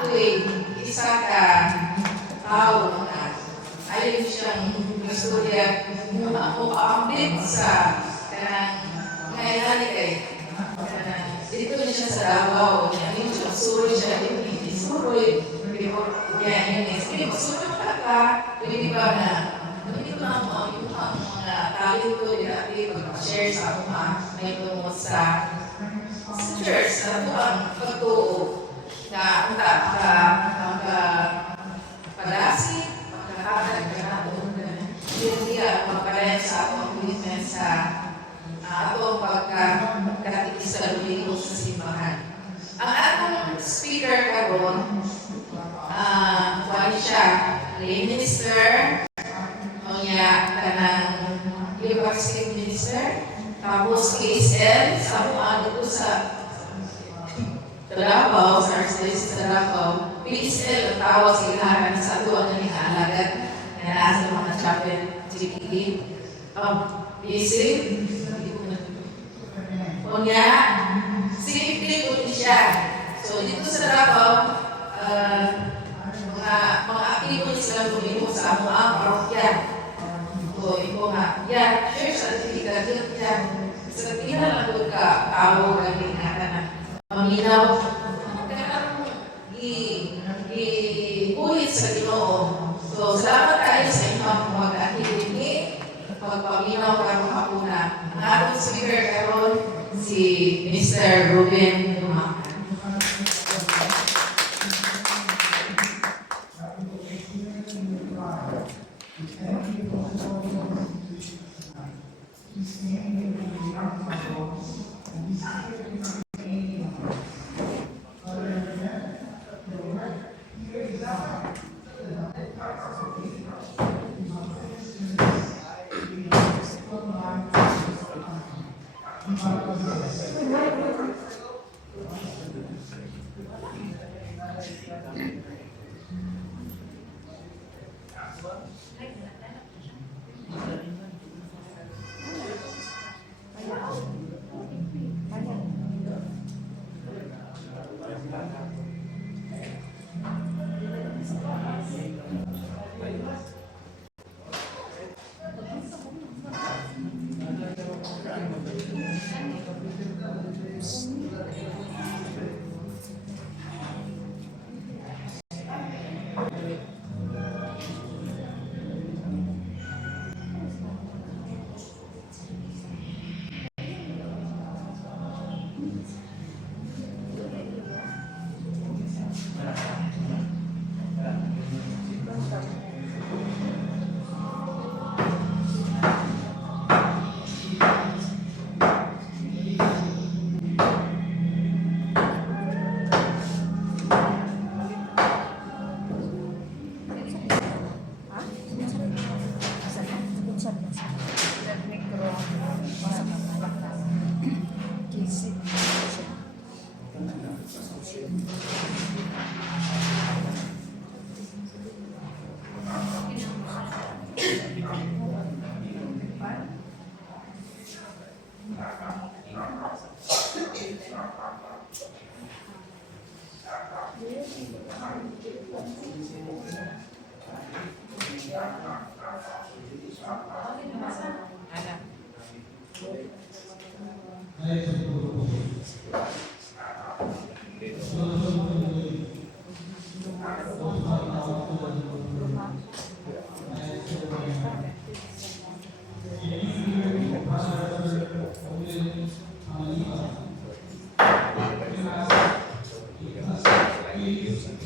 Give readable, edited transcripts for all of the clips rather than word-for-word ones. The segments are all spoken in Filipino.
ako'y isa ka tao na ayaw siyang istorya mukha-ambit sa kanang ngayon kay dito na siya sa Davao. Yung suroy siya, yung suroy. Yan, yung suroy ka, pwede ba na pwede ba yung mga talent ko dati pag-share sa mga may tungkol sa church na ito ang pagtuo na pagkapalasi, pagkakatag ka na ito. Hindi magpalayan sa atong commitment sa atong pagkakatikis sa lumino sa simbahan. Ang atong speaker karon, kuwan siya, lay minister, kanang University Minister, tapos KSL, sa ano ko sa Davao, sa Archdiocese sa Davao, PSL, ang tawag sa ilahan sa ito ang nanihalagat na nasa mga chapel, GPD, basic, o nga, safety po siya. So, dito sa Davao, mga aktibo sila lumino sa mga parokya. So, ito nga, yan, share sa certificate yan. Sa tingnan lang doon ka, tao, galing nga na maminaw. Ipuhit sa Ginoo. So, salamat kayo sa inyong mag-activity, magpaminaw ka mga kapuna. Ang atong speaker karon si Mr. Ruben Dumacan.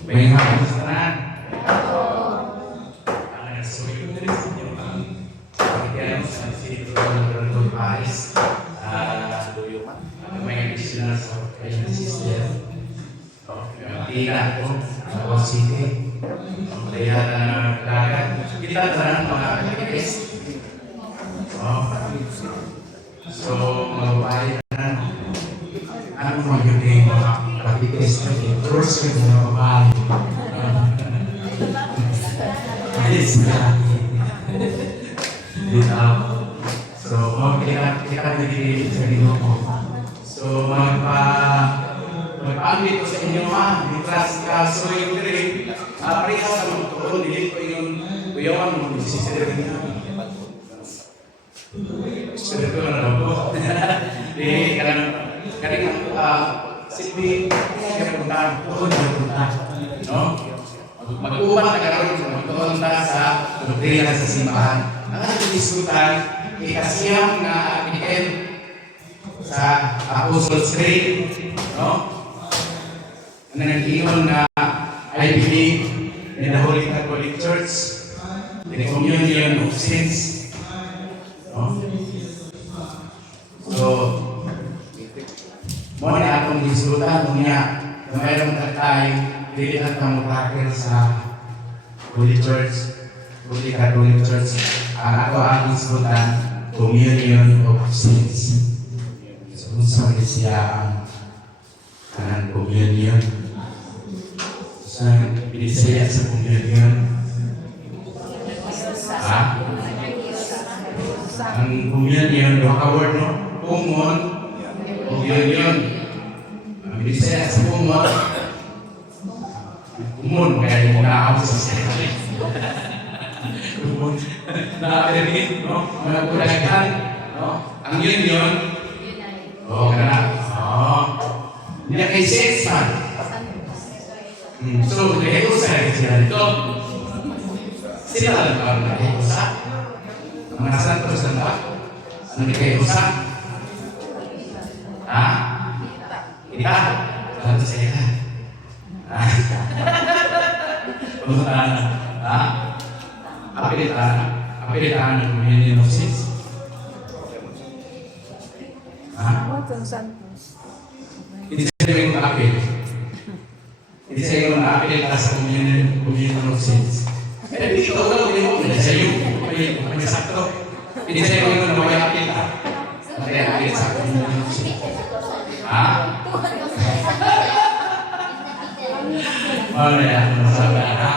May hapon sa tanan. Ang nasuyo na rin sa inyo ang pagkakyan sa City of Paris. May additional sa operation system. Tila po, sa City. Kaya na kagad. Kita tanan mga aktivis. So, mababae na ano mo yung mga aktivis na first week na mababae. So, kita nagiging sa Ginoo. So, magpa Pag-amit ko sa inyo ha, mitras ka, so yung diri, pareha sa mga tuon, dili ko yung kuyawan mo, sisisirin niya. Espiritu na daw po. Eh, kanang silbi, kaya punta, tuon na punta. No? Mag-umat na karoon, magtuon ta sa doktrina sa simbahan. Ang ating diskutan, ikasiyang na iken sa Apostles' Creed, no? Ang nag-iwan na I believe in the Holy Catholic Church, in the communion of saints, no? So, mo na akong diskutan niya na mayroong tatay, dili at mamutakil sa Holy Church, Holy Catholic Church. Ang ako ang diskutan, communion of saints. So, kung saan siya ang communion, sa binisaya sa communion, ang communion, yung award, no? Kumon, communion. Ang binisaya sa kumon, kumon, kaya yung naaw sa sarili. Kumon, nakakarinig, no? Mga kulagan, no? Ang union, kana. Hindi na kay sex man. So, nahiusa sila dito. Sila lang ba ang nahiusa? Ang mga santos lang ba? Ang nahiusa? Ha? Kita? Santos sa ika. Pagkataan. Ha? Apilitaan ng communion of saints. Hindi sa'yo yung apil. Hindi sa'yo yung apil sa communion of saints. Eh, dito ko yung hindi sa'yo. May sakto. Hindi sa'yo yung may apil ka. May apil sa communion of saints. Ha? Wala yan. Masabi na.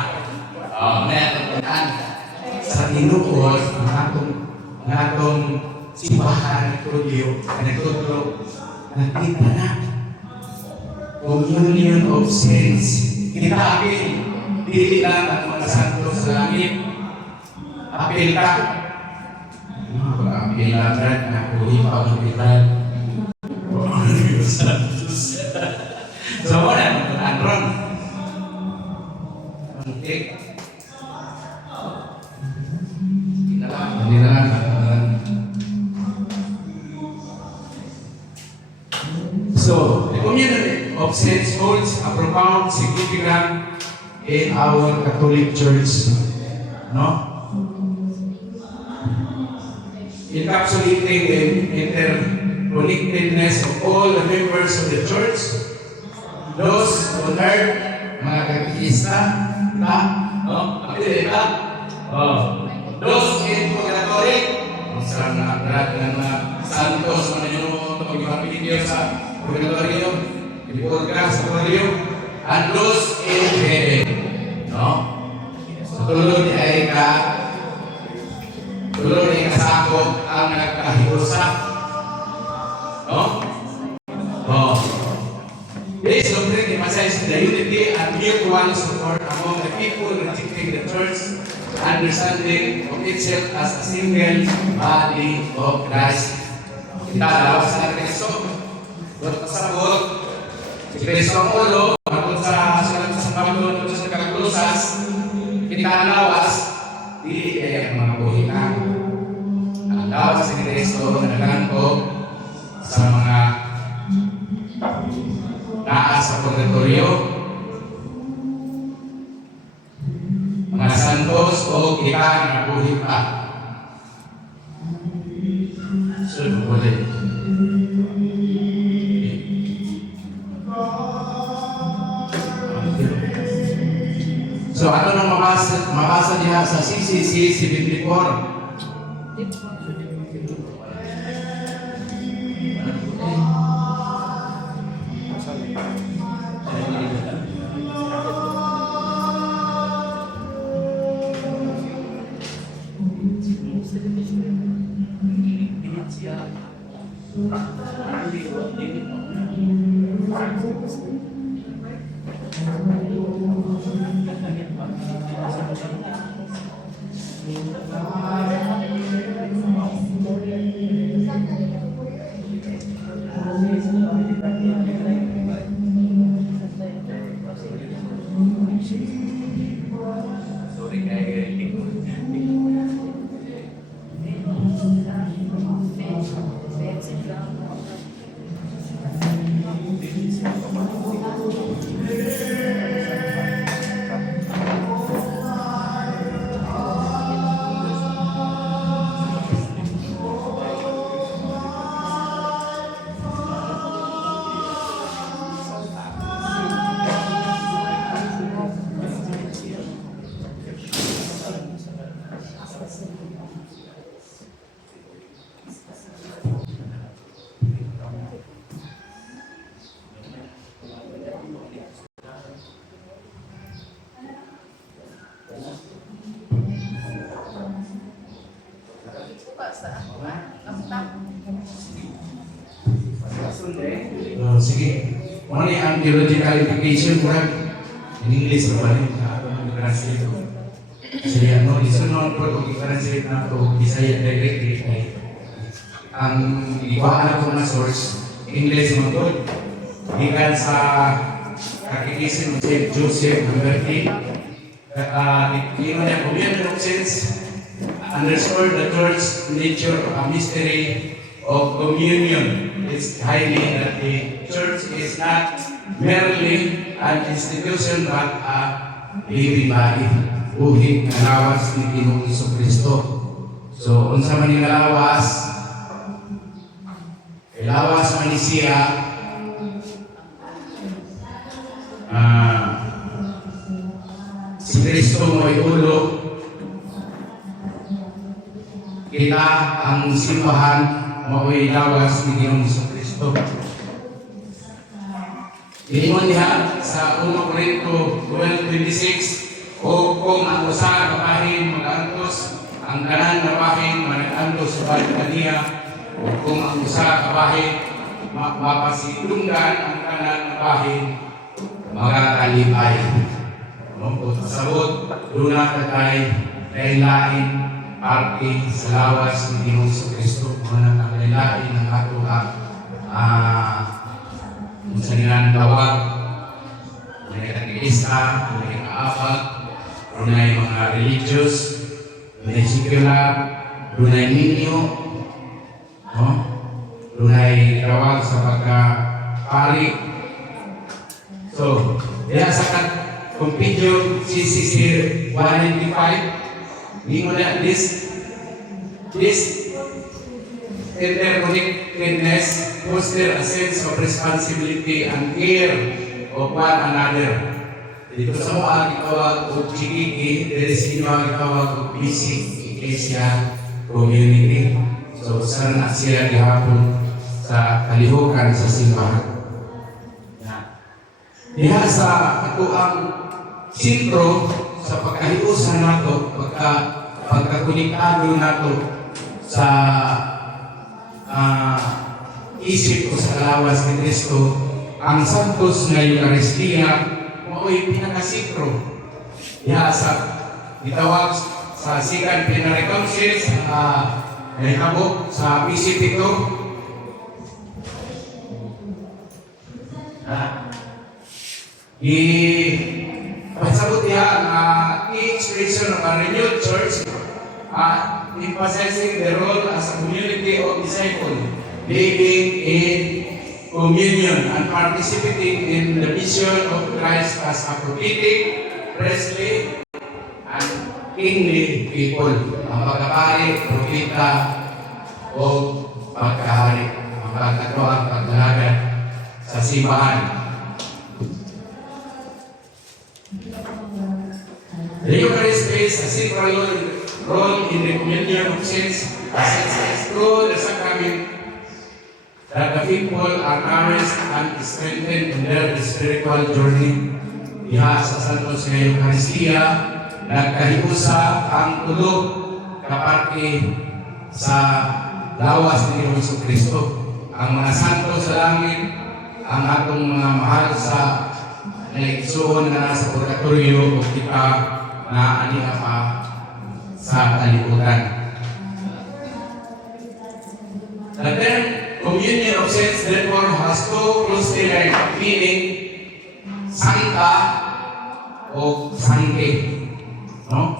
Sa tinuod, ang atong simbahan, nagtudyo, nakita na. Communion of saints. Kita apil. Dili lang ang mga santo sa langit. Apil ka. Apil lang rin. Nakuhi pa ang pilan. So, wala naman ang ron. Ang tik. Hindi na lang. So, the communion of saints holds a profound significance in our Catholic Church, no? Encapsulating the interconnectedness of all the members of the Church, those on earth, mga katekista, no? Those in purgatory, sa mga santos, pag-ipapilipyo sa purgatorio, ipurga sa purgatorio, and those in heaven. No? So, tulad ay kasakop ang nagkahiusa. No? Oh. This doctrine emphasizes the unity and mutual support among the people rejecting the church, understanding of itself as a single body of Christ. Kita lawas sa Kristo. Buat pasabot, si Kristo ang ulo, matod sa pagkakulong sa kaglusas, kita lawas, di kaya mga buhitan. Ang lawas ni Kristo na nagangkog sa mga naas sa purgatorio, mga santos o kita na nabuhi pa. So, boleh. So, ano nang mabasa niya sa CCC 74? Sorry kaya sige. Ano ang theological implication mo in English ba rin? Translate ko. Kasi ano, isunod po kung i-translate na ito, Bisaya directly ay ang ibaan ko na source, English mo doon. Ikan sa Catechism of St. Joseph Humberti, yun na communion of saints underscore the church nature of a mystery of communion. It's highly that the church is not merely an institution but a living body. Uhig na lawas ni Ginoong Jesucristo. So, unsa man nga lawas, lawas man ni siya, si Kristo mo ay ulo, kita ang simbahan mao'y lawas ni Ginoong Jesucristo. Ingon niya sa 1 Corinto 12:26, o kung ang usa ka bahin mag-antos, ang tanan na bahin manag-antos sa balik kaniya, o kung ang usa ka bahin mapasidunggan ang tanan na bahin magakalipay. Kung pasabot, doon na katay lain-lain parte sa lawas ni Ginoong Jesucristo, kung ang lain-lain ng ato sa nilang tawag, may katekista, may kaabag, may mga religious, may secular, may ninyo, may tawag sa pagkapari. So, kaya sa Compendium CCC 195, hindi mo na this interconnectedness foster a sense of responsibility and care of one another. Dito sa mga gitawag o chikiki, there is gitawag o basic ecclesia community. So, sana na siya gihapon sa kalihukan sa simbahan. Diha sa ato ang sentro sa pagkahiusan nato, pagkakonektado nato sa isip ko sa kalawas ni Kristo, ang Santos na Eucharistia mao'y pinakasentro. Diha sa gitawag sa Second Plenary Council sa nahitabo sa PCP ito. Pasabot niya ang expression of a renewed church, emphasizing the role as a community of disciples, living in communion and participating in the mission of Christ as a prophetic, priestly, and kingly people. Ang pagkapari, propeta, o pagkahari, ang pagkatuang pagdalagan sa simbahan. The Eucharist plays a central role in the communion of saints, as it is through the sacrament that the people are nourished and strengthened in their spiritual journey. Diha sa Santos nga Eucharistia, nagkahiusa ang tulo kaparte sa lawas ni Jesucristo. Ang mga santo sa langit, ang atong mga mahal sa naigsoon na nasa purgatorio o kita na ani pa sa kalibutan. The term communion of saints therefore has two closely linked meaning, sancta o sancte, no?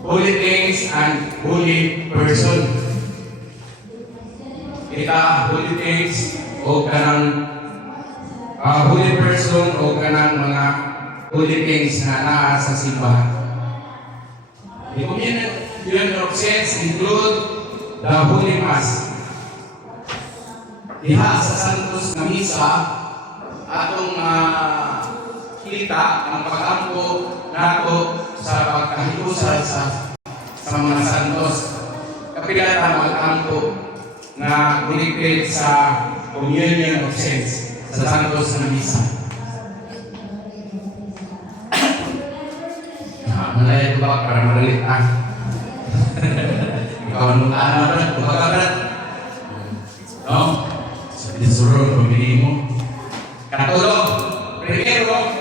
Holy things and holy person. Kita holy things o kanang holy person o kanang mga holy things na naa sa simbahan. The communion of saints include the Holy Mass. Diha sa Santos na Misa, atong kita ang pag-ampo nato sa pagkahiusa sa mga santos. Kapilatan mag-ampo na connected sa communion of saints sa Santos na Misa. Malaya ko ba para maralit ikaw nung anak kumagarat. No? Sa disurong pamili mo. Katulog, primero,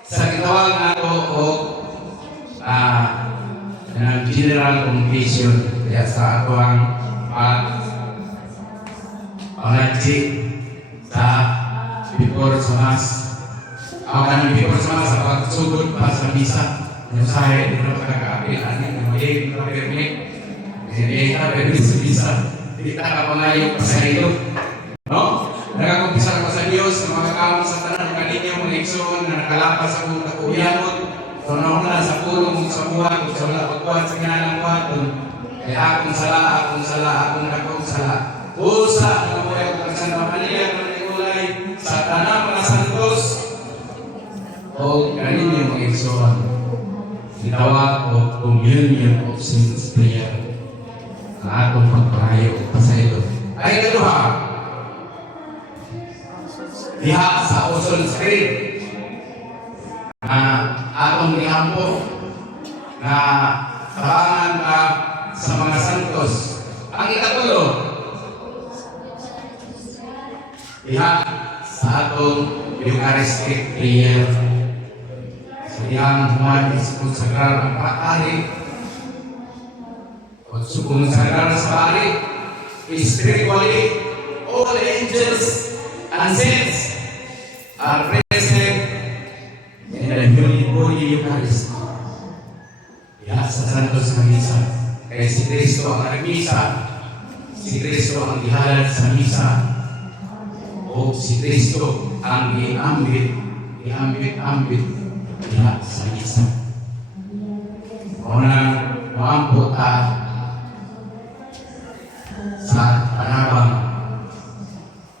sa gitawag nato o general confession. Kaya sa ato ang pangagsi sa before sa Mass. Ako kanang before sa Mass, sa pagsugod pa sa Misa. Yung sahe, hindi na makakaapil, ano, may permit. Hindi ka permit sa Misa. Hindi ka pangayon pa sa ilo. No? Nagakumpisa ko sa Diyos na makakawang sa tanan ng kaninyong mga igsoon na nakalapas sa kong kakuyanod. So nauna sa pulong mong sa buwan, kung sa wala pagkuhan sa ginanang buhaton. Kaya akong sala, akong nakong sala. Usa, mga buhay ko sa Santa Maria, Manigulay, sa tanang mga santos. O kaninyong mga igsoon. Itawag o communion of saints prayer na atong pagpahayo sa ilo. Ay kaduha, diha sa Ocean Street na atong gihampo na tabangan ka sa mga santos. Ang ikatulo, diha sa atong Eucharistic prayer. Yang human disebut sagral ang pag-ari o sukong sagral sa pag-ari spiritually all angels and saints are present in the Holy Eucharist. Ya sa Santos na Misa kaya si Kristo ang nagmisa, si Kristo ang ihalad sa Misa o si Kristo ang iambit diha sa Misa. Unang maampo sa panabang.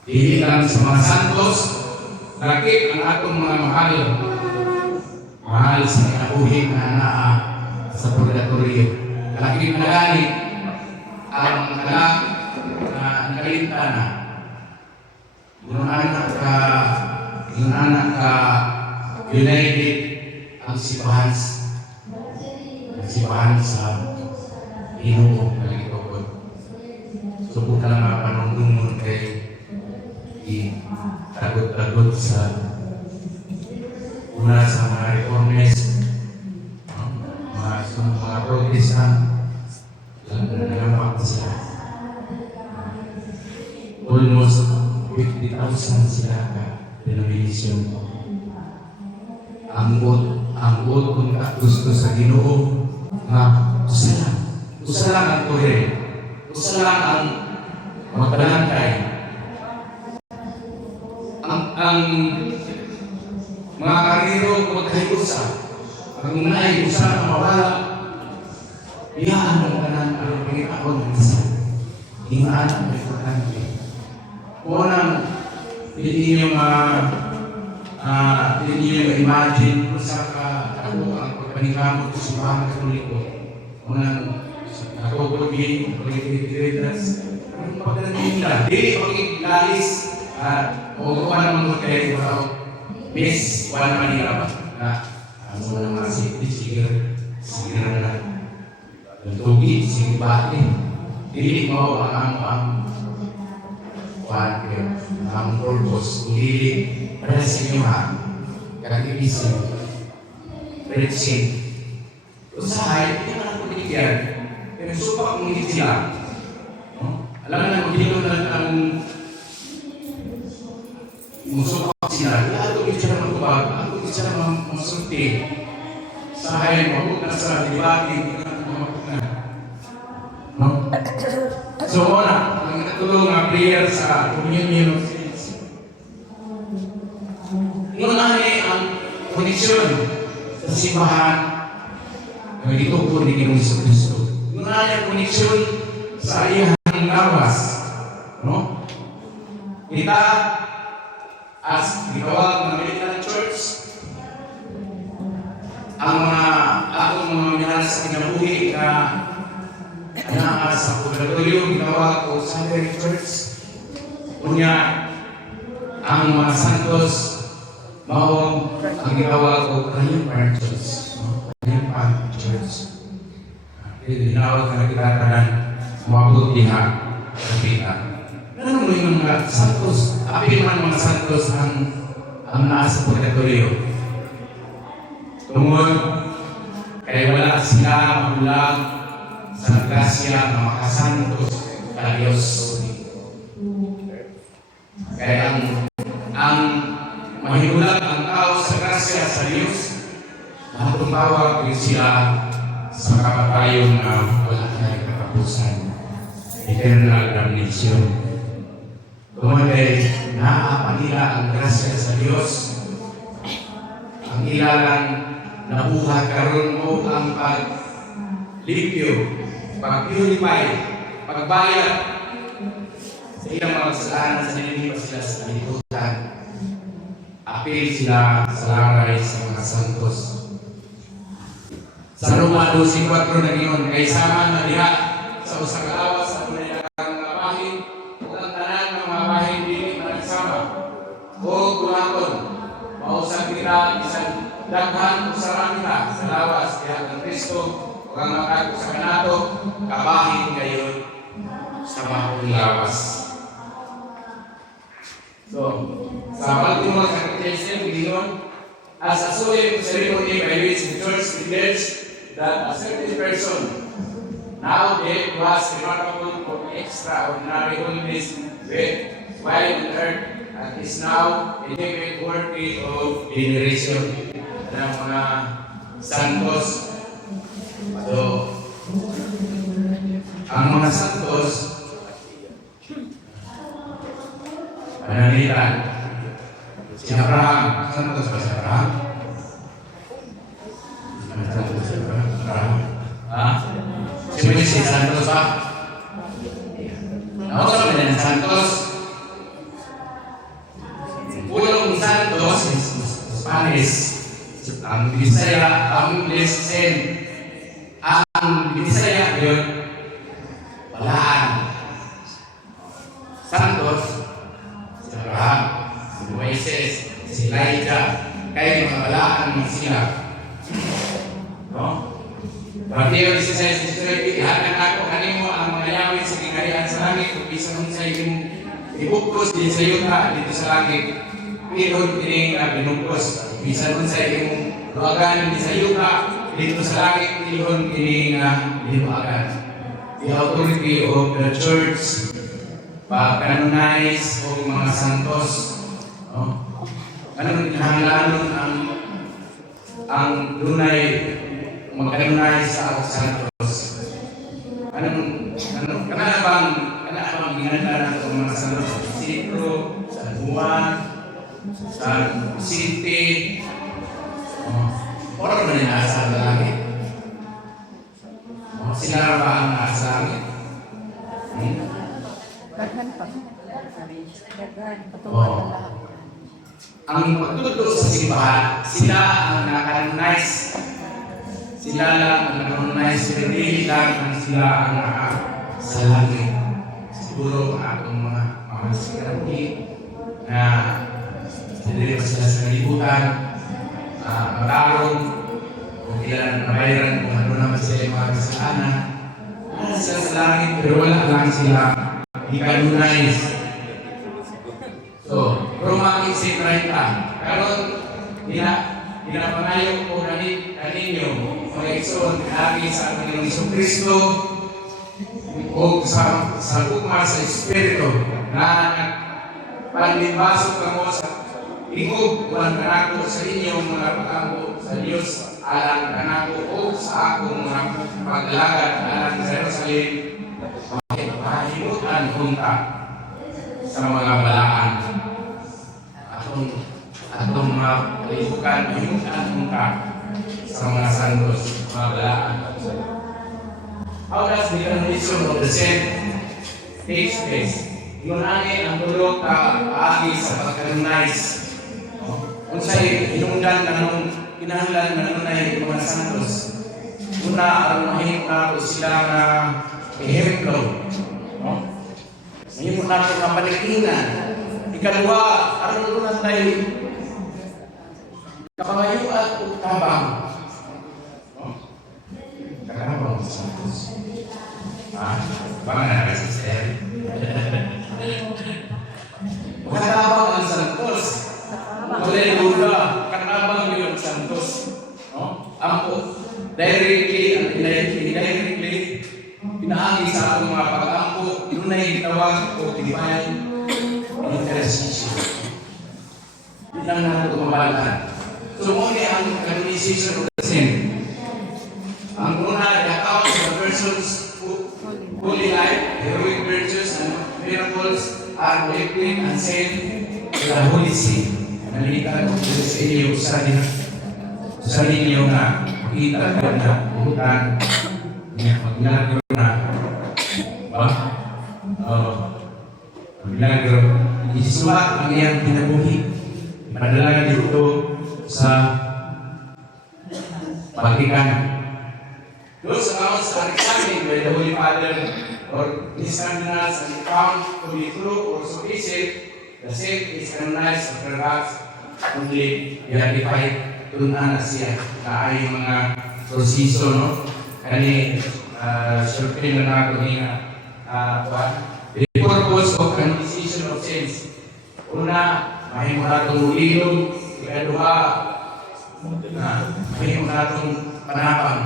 Dili lang sa mga santos, lakip ang atong mga mahal sa kinabuhi na naa sa purgatorio. Lakip na gani ang anak na nakalimta na. Yung anak ka united ang sipahan sa Ginoo kaligtokod. Subok ka lang panungtungon kay tagot-tagot sa una sa mga reformist, mga protestant, nagamak sila. Almost 50,000 sila ka denomination. Ang buot kung gusto sa Ginoo na usa lang ang tuhe, usa lang ang magbalangkay. Ang mga kariro magkahiusa, ang unay usa na mawala, iyan ang kanan ang pangitaon ng isa. Ingaan ang importante. Unang, hindi niyo imagine kung sa ako ang pagpanikamot sa simbahan Katoliko. Unang nakukulbin, pagkikitiredas, ang pagkakaroon nila. Di pagkikilalis o kung naman magkaya ko Miss, wala naman nila ba? Ang mga mga sige na tugi, sige bati. Dili mo ang purpose, kung dili para sa inyo ha. kagigising, preaching. Usahay, hindi naman ako binigyan. Pero supak mong hindi sila. No? Alam mo na, maghilo na ang musupak sila. Lahat ko sila magkubag, lahat ko sila masunti. Usahay, mabuk na sa dibati, hindi na mabuk na. No? So, una, ang natulong na prayer sa communion of saints. Ngunani ang koneksyon sa simbahan na gitupo ni Ginoong Jesucristo. Ngunani ang koneksyon sa iyang lawas. No? Kita, as gitawag ng American Church, ang mga akong mga minahal sa kinabuhi na sa purgatorio, ginawa ko sa Catholic Church. Unya, ang mga santos, mao ang ginawa ko Triumphant Church. Triumphant Church. Ginawa ka na kita tanan, mabot diha, kapita. Ano mo yung mga santos? Apil man mga santos ang nasa purgatorio. Tungod, kaya wala sila magulang sa grasya ng mga santos sa Diyos. Kaya ang mahinulag ang tao sa grasya sa Diyos, matumpawag din sila sa kapatayong na wala tayong katapusan. Eternal damnation. Kumunday, naapa nila ang grasya sa Diyos. Ang ilalang nabuhat karon mo ang paglimpyo, pag-purify, pagbayad sa ilang mga kasalanan sa nililipas sila sa kalibutan. Apil sila sa laray sa mga santos. Sa Roma 12:4 na ngayon, kay sama na diha sa usang awa sa punilang mga bahin, ug ang tanan ng mga bahin dili nagsama. O kulakon, mausag nila isang daghan o sarang nila sa lawas kaya ang Kristo kung makag sa kanato, kabahin ngayon sa mahong lawas. So, sa pagtumag sa Catechism, Gingon, as a solemn ceremony by which the Church declares that a certain person, now dead, was remarkable for extraordinary holiness while on earth, and is now enabled worthy of veneration ng mga santos. So, ang mga santos, pananitan, si Abraham, santos ba si Abraham? Santos si Abraham? Ha? Si Moises, santos ba? Nausap na ng santos. Pulong santos, Spanish. Ang Bisaya, ang English, Saint. Ang Bisaya yun, walaan. Santos, si Abraham, si Moises, si Elijah, kaya mga walaan mga sila. No? Mateo 16:17, ihatag ako kanimo ang mga yawit sa kikayaan sa langit, kung isa nun sa iyong ibukos din sa yuta dito sa langit. Pero tining binukos, bisa nun sa iyong luagan di sa yuta dito sa langit, ihon kini nga liwagan. The authority of the church, pag-canonize o mga santos, no? Anong kinahanglanon ang dunay mag-canonize sa santos? Kanabang ginagawa ng mga santos sa Isidro, sa Juan, sa Vicente, orang na nasa langit. Sila ba ang nasa langit? Daghan pa. Daghan. Ang pagtutulog sa simbahan, sila ang nakakanonize. Sila lang ang nakakanonize. Hindi lang ang sila ang nasa langit. Siguro ang atong mga sinabi na hindi pa sila sa kalibutan, matarong, kung ilan nabayaran, kung ano naman sila yung mga kasalanan. Wala sila sa langit, pero wala lang sila i-canonize. So, Roma 15:30. Karon Pinapangayo ko kaninyo, mga igsoon, pinagi sa Panginoong Jesucristo, o sa ugma sa Espiritu, na panlimbasok kamo sa ingog, walang kanako sa inyong mga pag-ambo sa Diyos, alang kanako o sa akong mga paglagad, alang sa Jerusalem, mahimutan punta sa mga balaan. Atong mga kalibukan, mahimutan punta sa mga santos, mga balaan. How does the canonization of the saint take place? Yunangin ang tulog kaagi sa pag-canonize. Kung sa'yo, inungdan na nung kinahanglan na nunay mga santos. Una, ang mahimot na ako sila na ehemplo. Mahimot na ako na panikinan. Ikalawa, ang nunan tayo kapangayo at utabang. Kakabang sa santos. Baka na sister. Kakabang ang santos. Haleluya, kakabang yun ang santos. Ampo, directly and indirectly, pinaagi sa atong mga pag-ampo, yun na yung tawag o divine intercession. Yun lang natin kumabalahan. So, muna ang canonization of the saint. Ang una, the account of the person's holy life, heroic virtues, and miracles are collected and sent to the Holy See. Nalitan ko sa inyo sa ninyo na kita ko na buhutan maglagro na maglagro isulat ang iyang pinabuhi padala dito sa Vatican. Those accounts are examined by the Holy Father or his cardinals and found to be true or sufficient. The saint is canonized or perhaps only beatified tunan na siya na ay mga proseso, no? Kani syempre na nato niya the purpose of canonization of saints. Una, mahimo natong ilog. Ikaduha, mahimo natong panapang.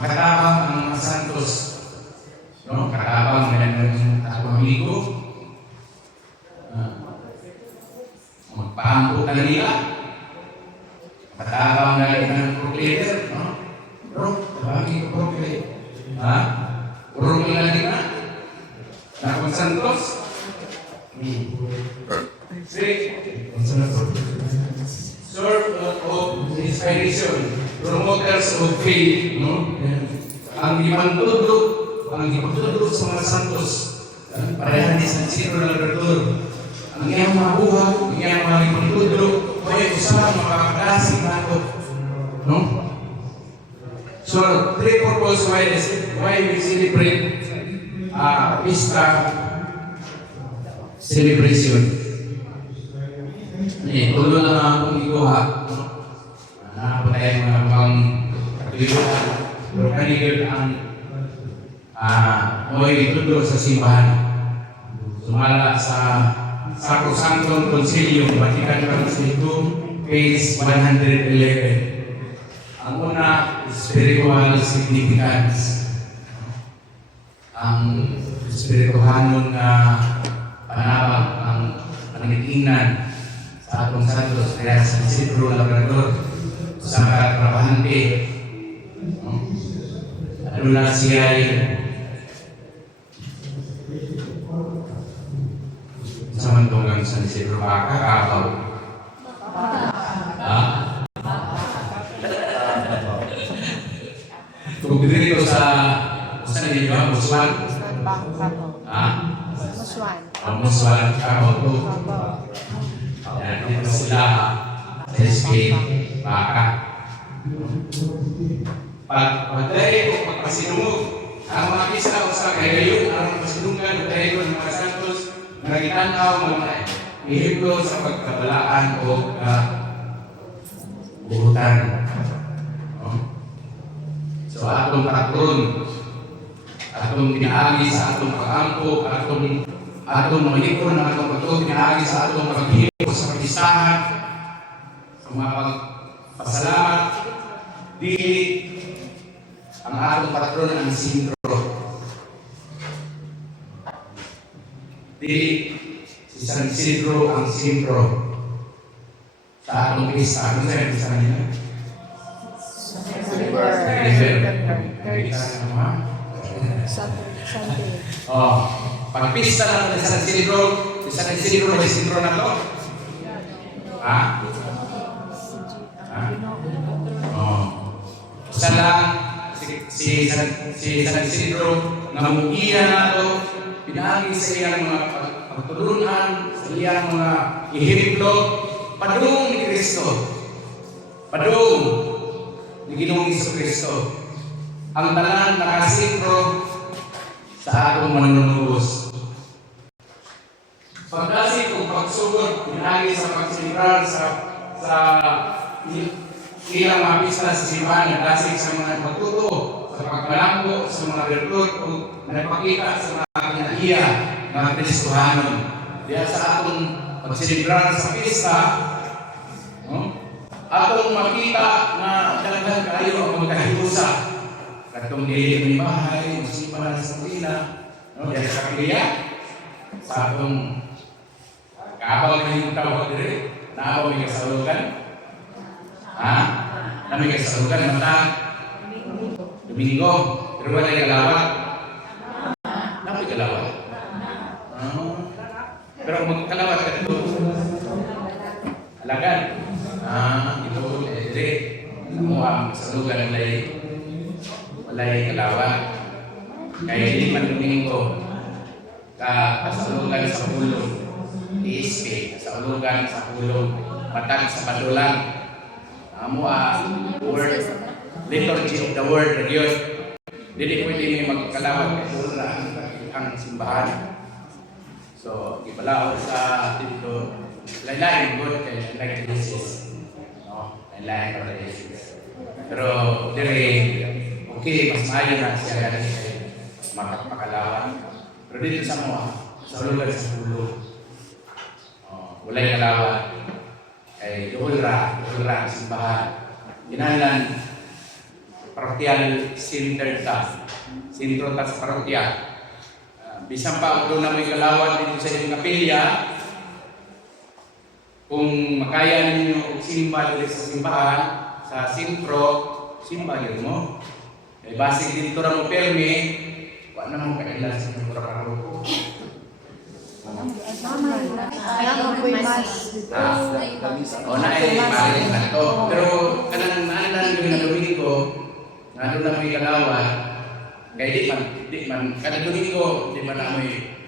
Katabang ang mga santos, no? Katabang ng atong amigo. Magpahampo ka nila. Katabang na ng proclaimer, no? Bro, tabangin ko proclaim. Urong nila nila. Nakong santos. Sort of inspiration, promoters of faith, no? Ang ipagtudlo sa mga santos, parehan ni San Isidro Labrador. Ang iyang mga buhat, ang iyang mga ipagtudlo, kaya usaha makakadasig nato, no? So, three purposes why we celebrate Pista celebration. Tulo na lang akong ikuha. Nakapot tayo mga pang katuliwan. Pero kanigod ang mo'y itulo sa simbahan. Sumala sa Sacrosanctum Concilium, Vatican Council 2, page 111. Ang una, spiritual significance. Ang spirituhanon na panabang, ang pangitingnan sa atong santos, kaya sa Isidro Labrador, sa trabahante. Ano na siya ay sa mantungan sa Isidro Kakabaw. Kung dito sa saan ninyo ba? Muswan? Muswan. Kabaw to. Dito sila sa Spain, baka. Pagdari o pagpasinungog, ang mga pista o sa kagayon, ang pasinungan o kagayon ng mga santos, nagitanaw mga ihiplo sa pagkabalaan o buhutan. So, atong patron, atong pinaagi sa atong pag-ampo, atong malikon ng atong pagtog, pinaagi sa atong paghihip sa pag-isahan, sa mga pagpasalamat, dili ang atong patron ang sentro. Dili si San Isidro ang sentro sa atong pista. Ano sa pista nila? Sunday. Oh, pag pista na ng San Isidro, si San Isidro may sentro na to? Ha? Ha? Oh. Isa lang si San Isidro na mugiya na to, pinagi sa iyang mga pagtulunan, sa iyang mga ihemplo, padung ni Kristo. Padung ni Ginoong Jesucristo. Ang tanan nakasentro sa atong manunubos. Pagdasig o pagsugod, pinagi sa pagsilibrar sa ilang mga pista sa simbahan, nagdasig sa mga pagtuto, sa pagmalanggo, sa mga virtud, o nagpakita sa mga kinaiya ng Kristohanon. Diya sa atong pagsilibrar sa pista, atong makita na dagdag kayo ang magkahiusa. Katong dili ng bahay, simbahan sa Pila, diya sa kapilya, sa atong kaabang na yung tawag diri, naabaw may kasalugan. Ha? Nami kasalugan, matang Domingo, pero wala yung kalawat. Nami kalawat. Pero magkalawat ka dito. Alagan. Ito, diri. Mo ang kasalugan walay kalawat. Kaya hindi man Domingo, kasalugan sa pulong. ISP, kasalugan sa pulong. Matang sa padulang. Amo word, liturgy of the word, yun. Hindi pwede may magkalawat kasi ang simbahan. So, ipalaw sa dito, lain-lain good kay like Jesus. No, lain-lain para Jesus. Pero dire okay, mas maayo na siya ganun kay makapakalawan. Pero dito sa mga sa lugar sa pulo. Walay kalawat. Ay ulra ang simbahan. Ginalan parokyal center ta. Sentro ta sa parokya. Bisan pa kung na may kalawat dito sa inyong kapilya, kung makaya ninyo simba dito sa simbahan, sa sentro, simba yun mo. Ay basig dito na mo permi, wala na mo kailan sa inyong parokya. O na ay maaaring na ito. Pero kanang naanan yung na Domingo, na doon na may kalawat, kaya di man, kada Domingo, di man na may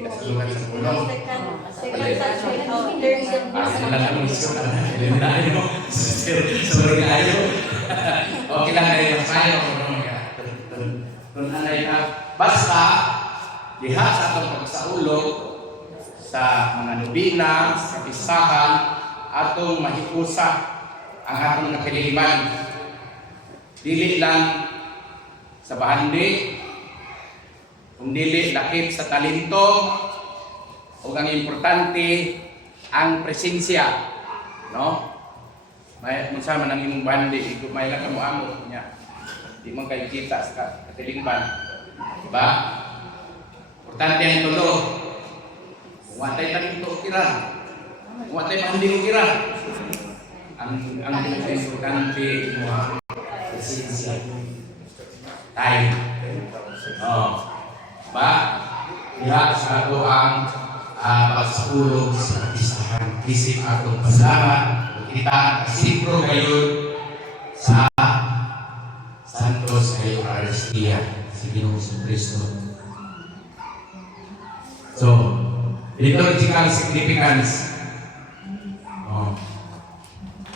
kasalugan sa pulong. Ano lang ang isyo ka na, eliminahin mo, sumunod nga ayo. Okay lang kayo mas tayo, doon anay na, basta, diha sa atong pagsaulog sa mga nobina, sa pistahan, atong mahikusa ang atong nakiliman. Dili lang sa bahandi, kung dili lakip sa talento, o ang importante, ang presensya. No? May sama ng imong bahandi, may lang kamo amo niya. Di man kayo kita sa katilingban. Diba? Importante ang tulo. Kung watay talento kira, kung watay bahandi kira, ang importante mo ang presensya. Time. Ba? Diha sa ato ang pagsaulog sa pistahan. Isip atong pasalamat. Kita kasipro ngayon sa Santos ngayon Aristia si Ginoong Jesucristo. So, liturgical significance.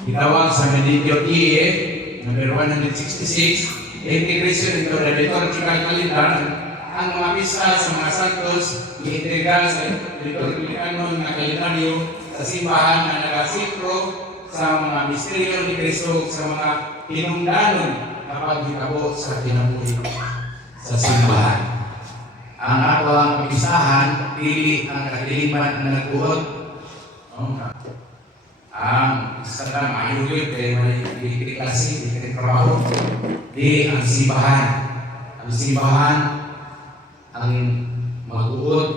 Itawag sa Benedictio XII, number 166, integration into the liturgical calendar. Ang mga misa sa mga santos, i-integral sa liturgical na kalendaryo sa simbahan na nagasipro sa mga misteryo ni Kristo sa mga hinungdanon na paghitabo sa kinabuhi sa simbahan. Ang ato ang pisahan, pili ang kadiliman na nagbuhot. Isa lang, ayaw yun, kaya may klase, may trabaho. Di, ang simbahan. Ang simbahan, ang mag-uod,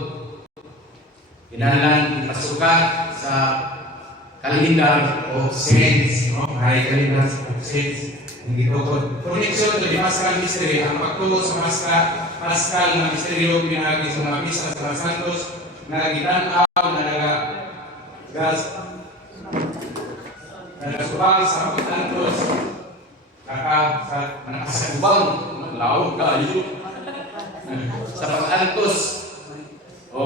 kinalang ipasukat sa kalendar of saints, no? May kalendar of saints. Hindi ko connection to the Paschal Mystery, ang pagtuo sa Paschal na misteryo pinahagi sa mga misa sa mga santos na gitanaw na nagasubang sa mga santos nakasagubang laog kayo sa pag-antos o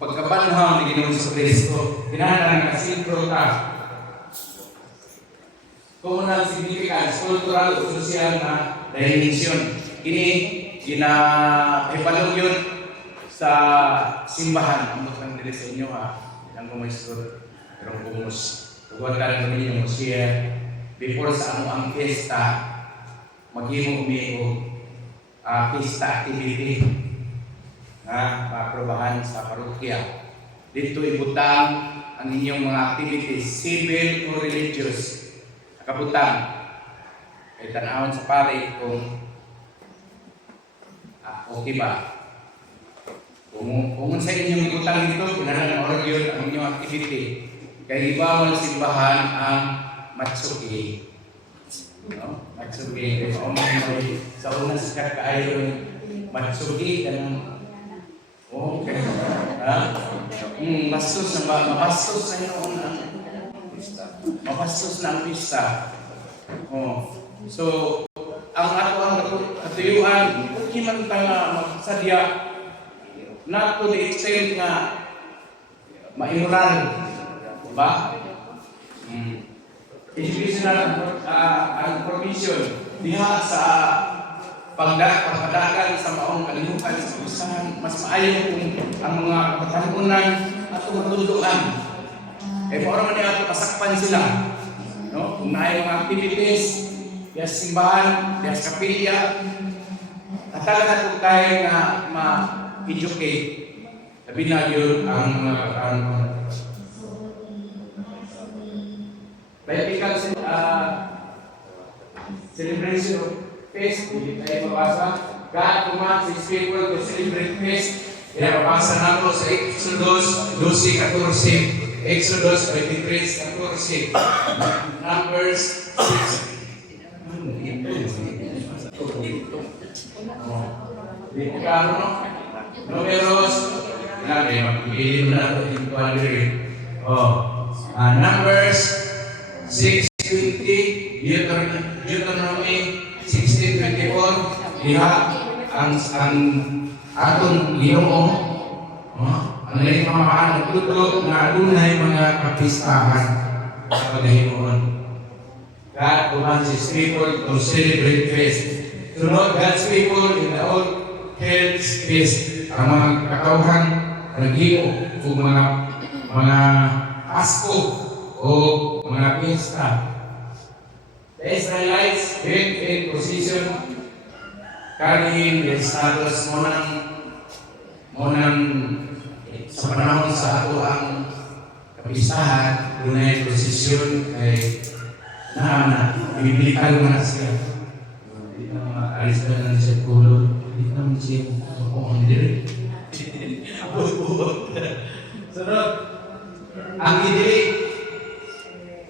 pagkabanhaw ni Ginoong Jesucristo, kinahanglan nakasintro ka. Communal significance, cultural o social na dimension. Ini ipalong yun sa simbahan. Ang mga nila sa inyo ha, ang kumaistro, pero kumus. Tuwan ka lang namin yung share. Before sa ang fiesta, maghimo umiho fiesta activity na maprobahan sa parokya. Dito ibutang ang inyong mga activities, civil o religious. Nakabutang. Ay tanawon sa pare kung okay ba? Kung sa inyong ibutang dito, pinanang oryon ang inyong activity. Kaya ibawal simbahan ang matsuki. No? Matsuki. Sa una sikat kaayon matsuki kanang okay. Bastos na ba? Mabastos na yun ang pista. Mabastos na ang pista. So, ang ato ang katuyuan, hindi man tayo magsadya not to the extent na ma-immoral. Diba? Educational provision diha sa pagpadagan sa maong kalihukan sa usahan, mas maayo kung ang mga katanunan at matutuan. Para man niya pasakpan sila. No? Kung naay mga activities, diya simbahan, diya kapilya, at talaga kung tayo na ma-educate, sabi na yun ang mga katanunan. Biblical celebration of feast, hindi tayo mabasa. God commands His people to celebrate feast. Mabasa nato sa Exodus 12:14, Exodus 23:14, Numbers 6. Numeros, Numbers 6:20, Deuteronomy 16:24, diha ang aton Ginoo, ang lain pamamaan nagtutulog na adunay mga kapistahan sa paghimuon. God commands His people to celebrate feast. Sunod God's people in the old Hell's feast. Ang mga katawhan naghimo o mga Pasko o mga pista. The Israelites went in position carrying the status monang sa panahon sa ato ang kapistahan, dunay posisyon kay biblical man siya. Di na mga alis na lang siya kulot, di na mga siya kung diri. Sunod, ang idili,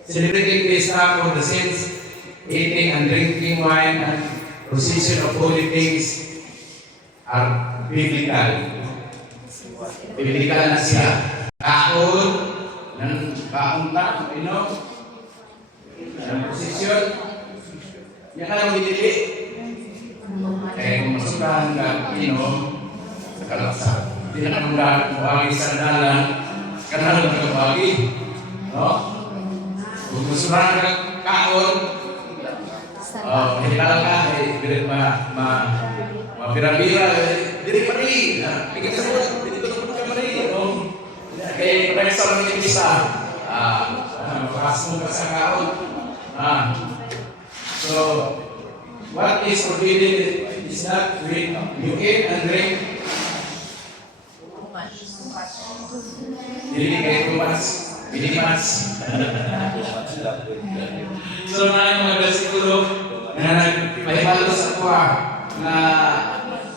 celebrating Fiesta for the saints, eating and drinking wine and procession of holy things are biblical. Biblical na siya. Kaon, ng kaunta, inom, ng procession, yan ka lang idili. Kaya kung masukan ka, inom, sa kalaksa. Hindi na kung bagi sa dalan, kanal na bagi. No? Kung masukan ka kaon, mahitala ka, mabira-bira, diri pa rin. Bigat sa buwan, diri ko ka pa rin. Kaya pag sa mga isa, makasmo ka sa kaon. So, what is forbidden is that you eat and drink. Dili kayo tumas. Pilimas. So na yung mga bersikulo na nagpahibalo sa kuha na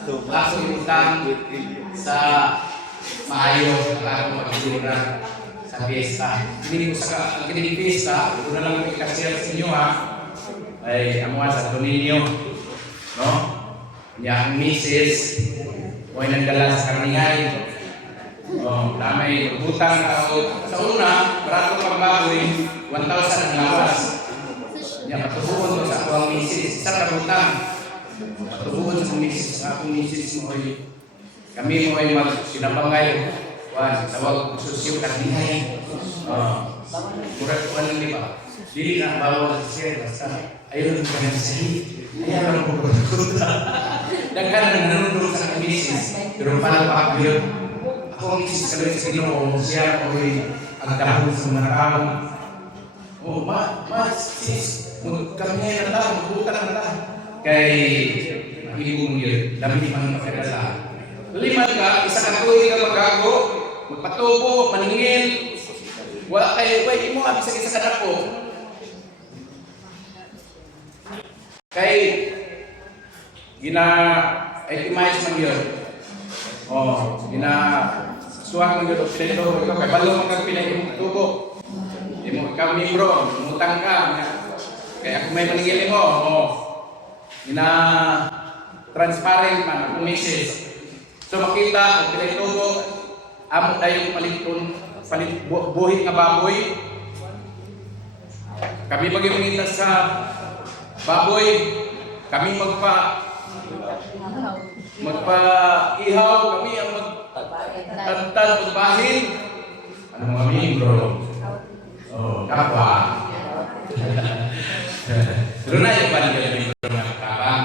laso utang sa maayo na ako mag-isura sa fiesta. Hindi ko sa kinig fiesta, ito na lang ikasiyal sa inyo ha, ay amuha sa dominio, no? Niya ang misis, o ay nagdala sa karningay. Damay utang na ako. Sa una, barato pang baboy, 1,000 ang lawas. Niya patubuon ko sa akong misis, sa karutang. Patubuon sa misis, sa akong misis mo ay kami mo ay mag-sinabangay. Tawag susyo karningay. Murag ko anong di ba? Dili na bawal sa siya, basta ayaw lang kami sa hit. Ayaw lang po kuta. Daghan na nanunod sa misis, pero paano pa ako yun? Ako ang misis ka rin sa Ginoo, siya ako ay ang dahon sa mga tao. Sis, kami na tao, magbutan na tao. Kay ibong yun, dami man makadala. Liman ka, isa ka tuloy ka magago, magpatubo, maningin. Wala kayo, wait mo abis sa isa ka na po. Kay gina-itemize man yun. Gina-suwag man yun. Pinito, ikaw kay balo man kang pinahimong tubo. Hindi mo ikaw membro, umutang ka. Kaya kung may maningin mo, gina-transparent man, kung misis. So makita, kung pinahitubo, among tayong buhi nga baboy. Kami mag-imunita sa baboy, kami magpa-ihaw, kami ang magtantan, magbahin. Ano mga membro? Kapwa. Pero na yung balik yung membro ng kapang.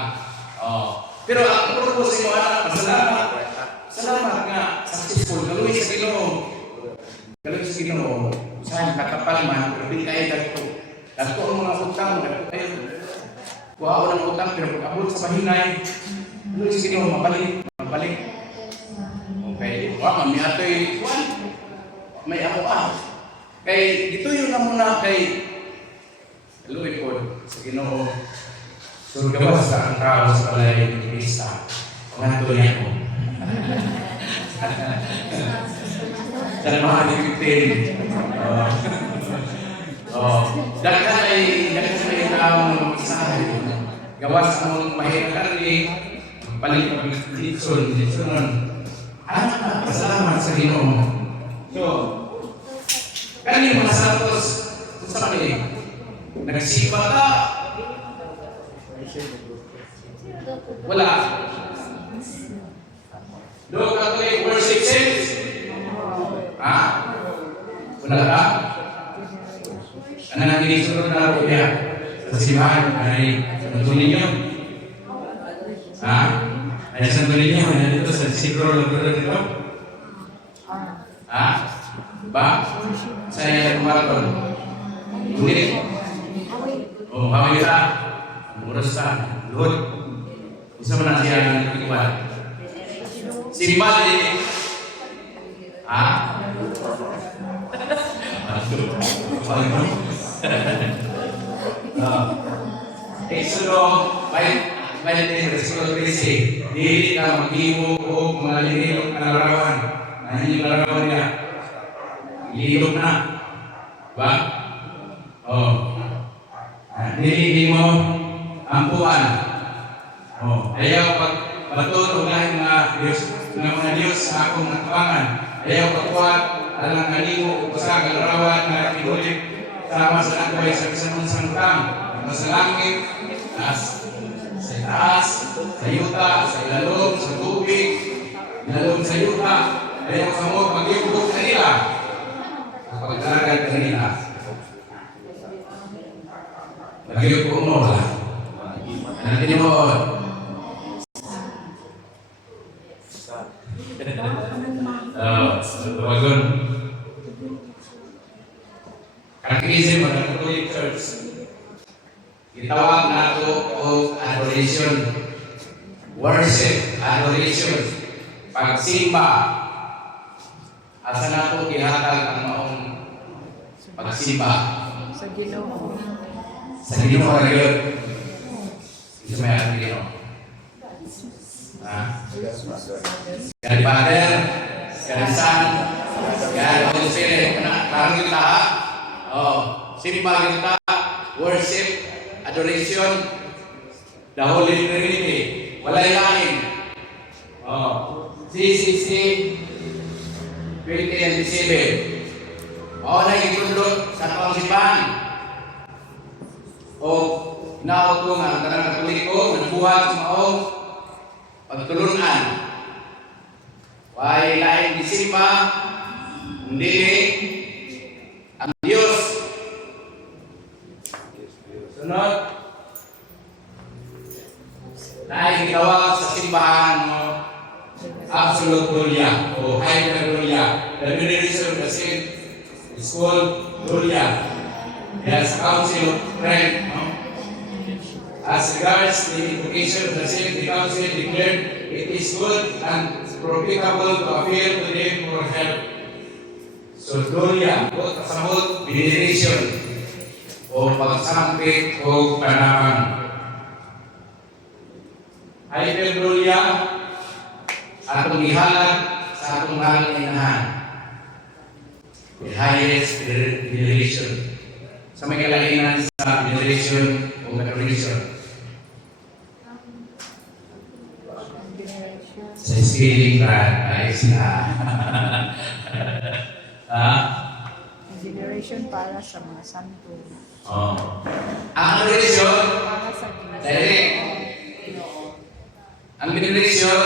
Pero ang purpose mo, pasalamat. Salamat nga, successful. Galuhin sa Ginoo. Galuhin sa Ginoo. Saan kakapal man, pero di kayo dagto. Dagto ang mga utang, dagto kayo. Kuha ko ng utang, pero pag-abot sa pahinay, galuhin sa Ginoo, mabalik. Okay, mami ato'y, may ako Kay, dito yun na muna kay, galuhin po sa Ginoo. Surgawas sa ang tao sa balay ng Krista. Pangato niya ko. Sana mga nagpitin. Daghan ay taong isahay. Gawas ang mahirap ni balik ng Dixon. Pasalamat sa Ginoo. So, kanina mga santos, sa kanila, nagsipa ka. Wala. Doon ka ito yung worship service. Wala ka? Ano nang ginisunod na ako niya? Sa simbahan, ay santunin niyo? Ay santunin niyo? Ano dito sa siguro lang dito? Ba? Saya kumaraton. Hindi. Kami kita. Muras ka. Luhod. Isa mo na siya ng nagkikiwan. Simbal ini. Exodo, may Exodo 13. Dili ka maghimo o mga linilog na larawan. Ano yung larawan niya? Ililog na. Ba? Dili mo ampuan. Ayaw pag bato unahin mga Diyos sa akong natawangan. Ayaw pagkuhat alang kanimo sa galarawan na inulit sama sa ako'y sa isang utang. Sa langit, sa taas, sa yuta, sa ilalong, sa tubig, ilalong sa yuta. Ayaw sa mo mag-iubog kanila. Pagkaragad kanila. Mag-iubog mo lang. Natin mo. Bagon. Catechism of the Catholic Church. Itawag na ito o adoration. Worship, adoration. Pagsimba. Asa na ito ihatag ang maong pagsimba Sa Ginoo. sa Ginoo ka yun. Isa may ating Ginoo. God the Father, God the Son, God the Holy Spirit. Parang kita ha? Simba kita, worship, adoration, the Holy Trinity. Walay lain. CCC 2027. Na itulog sa atong simbahan. O naot ko nga, ang tanang Katoliko, nagbuhat sa maong pagtulunan. Walay lain disimba, hindi ang Diyos. Sunod, lain gitawag sa simbahan mo absolute Gloria o hyper Gloria. The veneration of the saint is called Gloria. Yes, Council of Trent. As regards the invocation of the saint, the council declared it is good and profitable to appeal to them for help. So Gloria, o kasabot, veneration o pagsampit o panaman. Hyper Gloria, atong ihalag sa atong mahal na inahan. The highest veneration. Sa may kalainan sa veneration o adoration. Sa spelling ay sila. Veneration para sa mga santo. Ang adoration, Para sa Ginoo. direct. Ang veneration,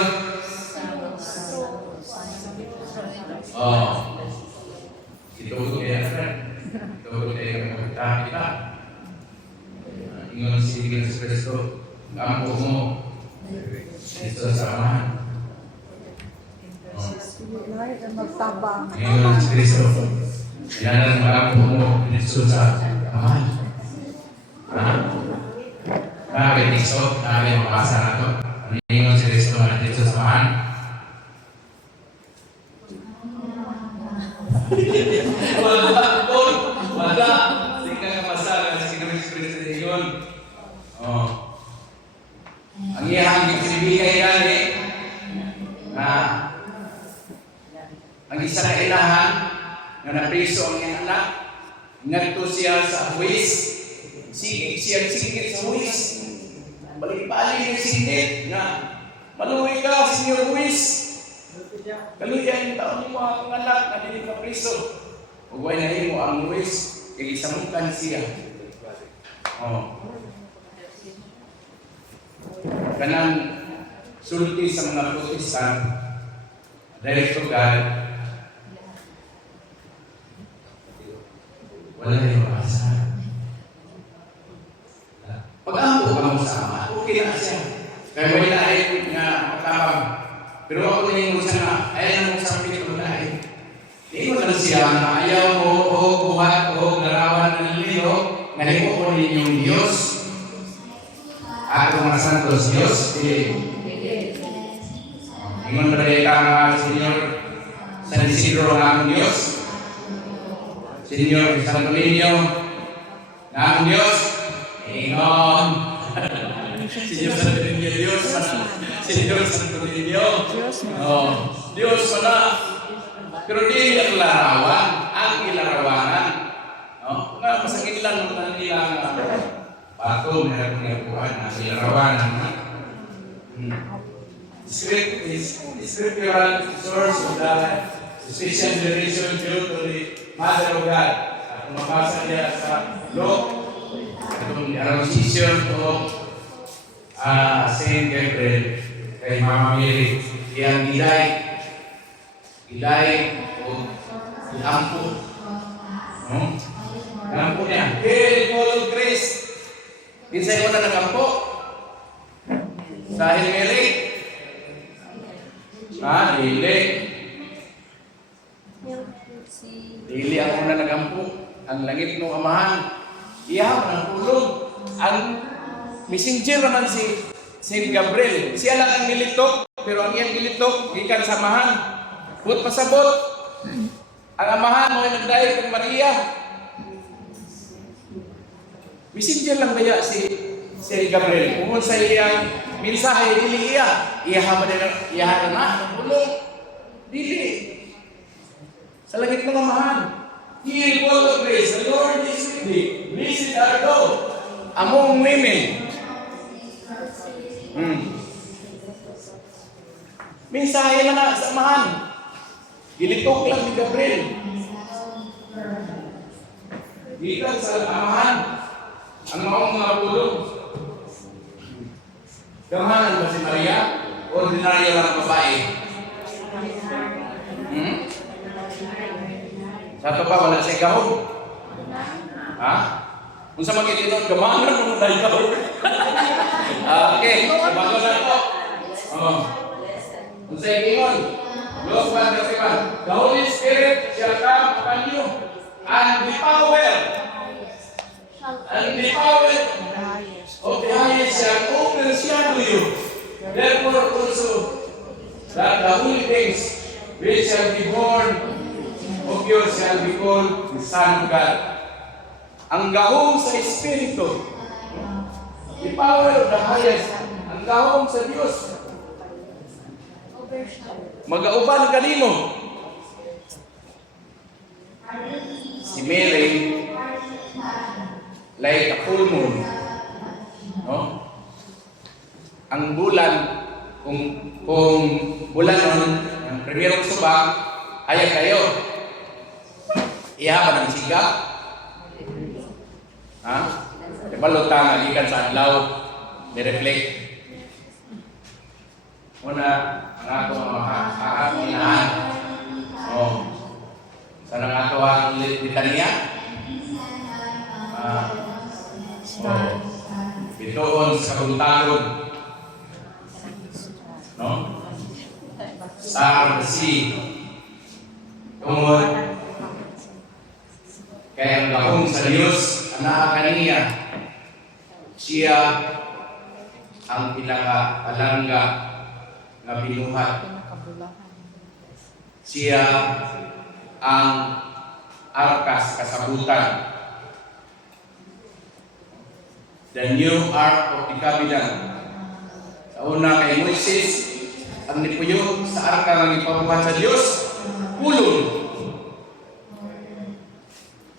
itugot kaya friend. Itugot kaya kapagtahan kita. Ingon si Jesus Cristo, ang ampo mo, ito sa amahan. Lahat ang magtabang. Ingon si Cristo, yan ang ampo mo, ito sa amahan. Bakit Cristo, namin mabasa na ito. Ingon si Cristo, ito sa amahan. Wala. Hindi ka kapasal kasi kami sa Pilipinas. Ang iyahang sinibigay gani na ang isa na ilahan na napriso ang iyang anak, ngadto siya sa huwis, sigit sa huwis. Balik-balik yung sigit na maluwi ka, Senyor Huwis. Kaluyan yung taon mo ang anak na hindi ka priso. Huwag na mo ang Luis, kaya isamukan siya. Kanang sulti sa mga Protestant, direct to God, wala yung makasama. Pag-ampo ka mo sa ama, okay na siya. Kaya may lahat nga matabang. Pero ako na yung usa na, ayaw mo sa pito na eh. Ingon na siya na ayaw mo o buhat o larawan ng lilo na himo ko ninyong Diyos. Ako mga santos Diyos. Ingon na rin ka Senyor San Isidro na ang Diyos. Senyor Santo Niño na ang Diyos. Ingon. Senyor Santo Niño Diyos. Senyor Santo Niño. Diyos pala. Pero di ang larawan, ang ilarawanan. Nga masakit lang ng ilang pato, meron niyapuan, ang ilarawanan. Scriptural source of the special generation due to the Mother of God. At mabasa niya sa Luke, itong Annunciation of Saint Gabriel kay Mama Mary. Iyang Ilay o ampo. Ampo niya. Hail full of grace. Pinsay ko na nag-ampo. Sa Hail Mary. Dili ako na nag-ampo. Ang langit ng amahan. Iyaw ng tulog. Ang messenger naman si Saint Gabriel. Siya lang ang nilitok. Pero ang iyang nilitok, ikan samahan. But pasabot, ang amahan mo ay nagdahil kay Maria. Messenger lang kaya si Gabriel. Kung sa iyang mensahe, dili iyahan na, ulong, dili. Sa langit ng amahan. Heal full of grace, the Lord is with thee. Blessed art thou among women. Mensahe na sa amahan. Gilitok lang ni Gabriel. Gikan sa amahan. Ang maong mga pulong. Gamahan ba si Maria? Ordinaryo lang babae. Sa ito pa, wala siya gahong. Ha? Kung sa mag-itinod, gamahan mo tayo gahong. Okay, bago na ito. Kung sa ikingon, Lord 1:31, the Holy Spirit shall come upon you, and the power of the highest shall overshadow you. Therefore also, that the holy things which shall be born of you shall be called the Son of God. Ang gahong sa Espiritu, the power of the highest, ang gahong sa Diyos, mag-auban kanimo. Si Mary, like a full moon, no? Ang bulan, kung bulan nun, ang primerong subak, ayaw kayo. Iya ba ng siga? Ha? Diba lutang alikan sa adlaw, ni-reflect. Una, ang ato ang inahan. Sa nang ato ang litanya. Itoon sa buntagon. No? Sa sea. Tungod. Kaya ang gahong sa Diyos, anak kaniya, siya ang pinaka-alangga na binuhat. Siya ang arkas kasabutan. The new ark of the covenant. Sa una kay Moises, ang nipuyo sa arka ng ipabuhat sa Diyos, pulong.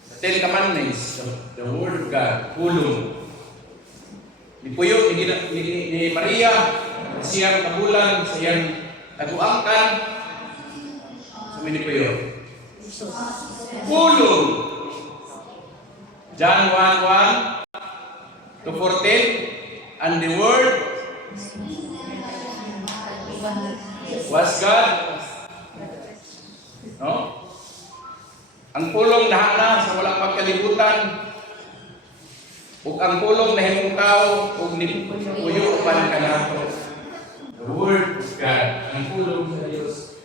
The Ten Commandments, the Word of God, pulong. Nipuyo ni Maria, siyang kabulan, siyang taguangkan, sa nipuyo. Pulong. John 1:1 to 14, and the Word was God. No? Ang pulong nahana sa walang pagkalibutan, ug ang pulong nahimungkaw ug nipuyo upan kanato. The Word of God, ang pulong sa Dios.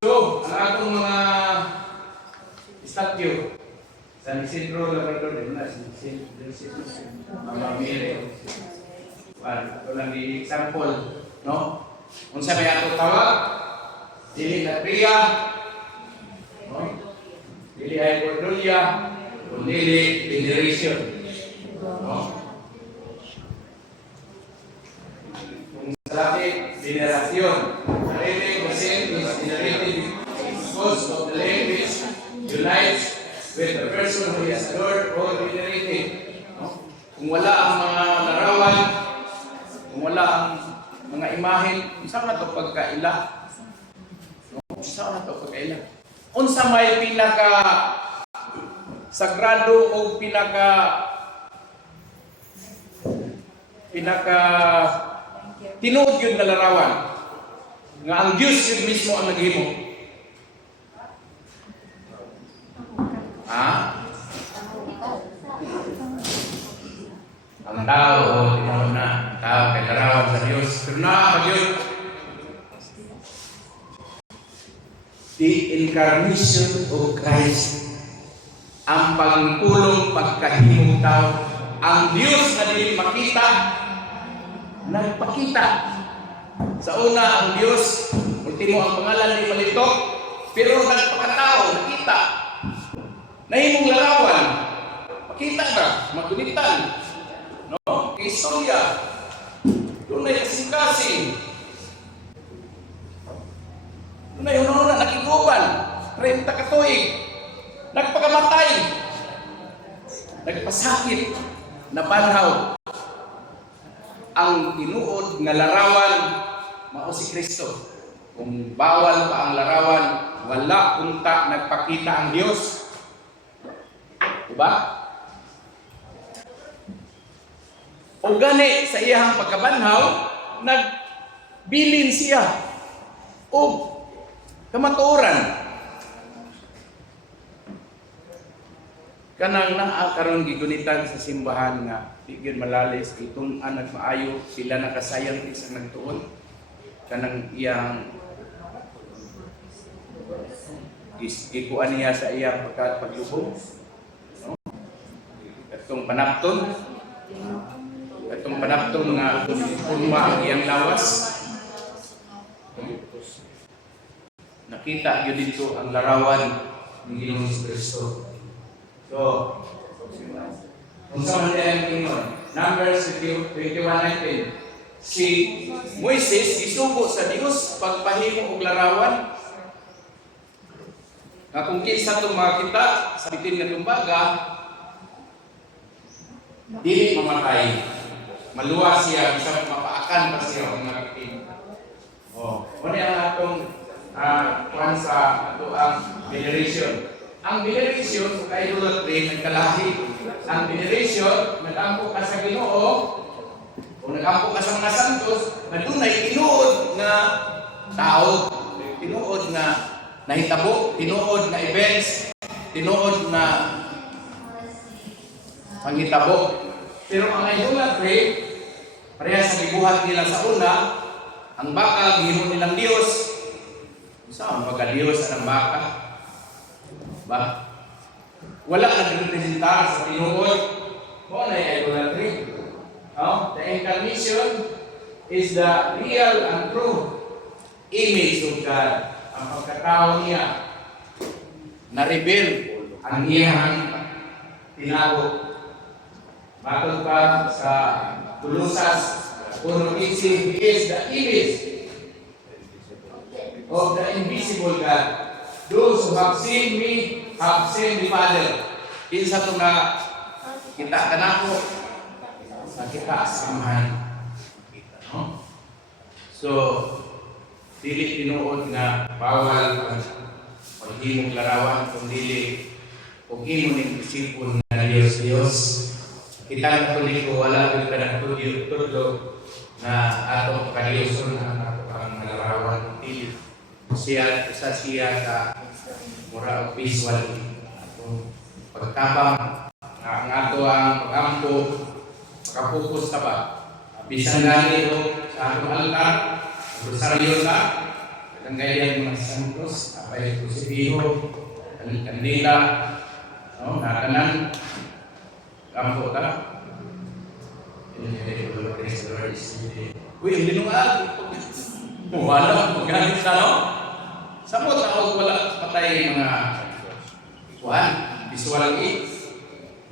So, ang atong mga statue San Isidro Labrador din na si Mama Mire. Ito lang di example, no? Kung sa may ato tawag, dili latria, no? Dili hyperdulia, kung dili veneration, no? Kung sa lahat, veneration. Narete kasi is venerated because of the language unites with the person who is adored or venerated. No? Kung wala ang mga larawan, kung wala ang mga imahen, isa na ito pagkaila. No? Isa na ito pagkaila. Unsa may pinaka sagrado o pinaka tinuod yun na larawan. Nga ang Diyos yun mismo ang naghimo. Ang tao, tinawag na, tao kay larawan sa Diyos. Pero nakakagyon, the incarnation of Christ, ang pagpulong pagkahimong tao, ang Diyos na di makita, nagpakita. Sa una, ang Diyos, ultimo ang pangalan ni Malitok, pero nagpakatao, nakita. Nahimong larawan, Kita na, magunitan. No? Istorya. Doon ay kasing-kasing. Doon ay una-una nakiguban. 30 katuig. Nagpakamatay. Nagpasakit na banhaw. Ang tinuod nga larawan mao si Kristo. Kung bawal pa ang larawan, wala kunta nagpakita ang Dios. Diba? O gani sa iyang pagkabanhaw, nagbilin siya o kamatuoran. Kanang naa karon gigunitan sa simbahan nga di gyud malalis itong anak maayo sila nakasayang sa nagtuon kanang iyang gikuan niya sa iyang paglubog, no? Katong panapton nga puma ang iyang lawas. Nakita gyud dito ang larawan ni Ginoong Kristo. So, kung saan ang Panginoon, Numbers 21:19, si Moises isugo sa Dios pagpahimo og larawan nga kung kinsa itong makita sa bitin nga tumbaga, dili mamatay. Maluwa siya, bisag mapaakan pa siya kung nakikin. Muna ang atong kuhan sa ato ang veneration. Ang veneration, kay dulot rin, nagkalahi. Ang veneration, nag-ampo ka sa Ginoo, o nag-ampo ka sa mga santos, na dunay tinuod na tao, tinuod na nahitabo, tinuod na events, tinuod na panghitabo. Pero ang idolatry, pareha sa gibuhat nila sa una, ang baka, gihimo nilang Diyos. Saan magka-Diyos ang baka? Ba? Wala nagrepresentar sa tinuod. Mo na idolatry. The incarnation is the real and true image of God. Ang pagkatao niya na-reveal ang iyang tinago. Matod pa sa Tulusas 1:15, He is the image of the invisible God. Those who have seen me have seen the Father. Kinsa ito na kita ka na po sa kita samahan. No? So, dili tinuod nga bawal ang paghimong larawan kung dili kung imo ning isipon nga Dios. Kita ang katoliko wala gyud ka tudlo na atong kadioson ang ato ang larawan dili siya ka mura og visual atong pagtabang nga ang ato ang pagampo makapokus ta ba bisan gani sa atong altar rosaryo na ang gayang mga santos apay krusifijo kandila no natanan kampo ta uy linungag wala magalit sa no samot ako wala patay mga kuan visual aids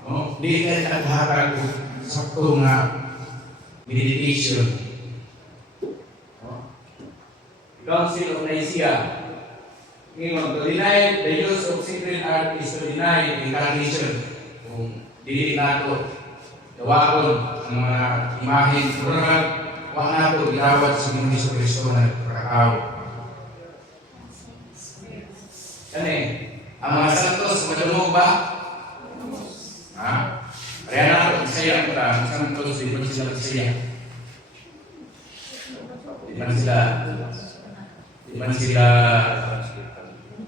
no di ka naghatag sakto nga meditation. Council of Nicaea. Ngayon, to deny the use of sacred art is to deny the incarnation. Kung dili nato gawakon ang mga imahen kultural, wag nato gilawat sa mga Hesus Kristo na nagpakatao. Kani, ang mga santos madumog ba? Ha? Kaya nato, isaya ko ta, ang santos, di ba sila isaya? Di man sila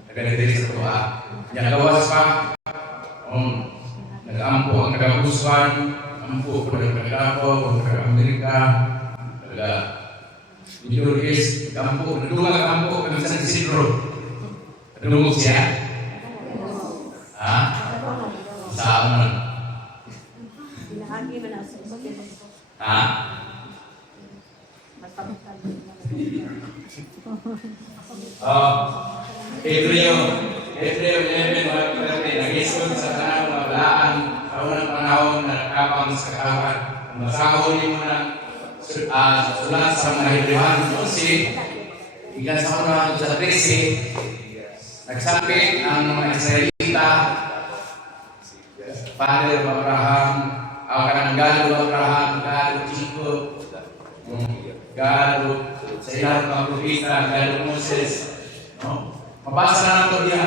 nagdadiri sa tuwa. Nagawas pa, nag-ampo ang nagabuswan, ampo po nagkagapo, nag-Amerika, nag-Middle East, nag-ampo, nadungag ang ampo, kami sa Isidro. Nadungog siya? Ha? Saan man? Ha? Hebreo 11, nag-isod sa tanang mga balaan sa unang panahon na nakapang sa katawan. Kung masahol mo na sulat sa mga Hebrewan 11, ikan sa unang sa 13, nagsapit ang mga Israelita, Father Abraham, ang Gado Abraham, Gado Jacob, Gado sa ilang mga propita, Gado Moses. No? Mabasa na nato diya.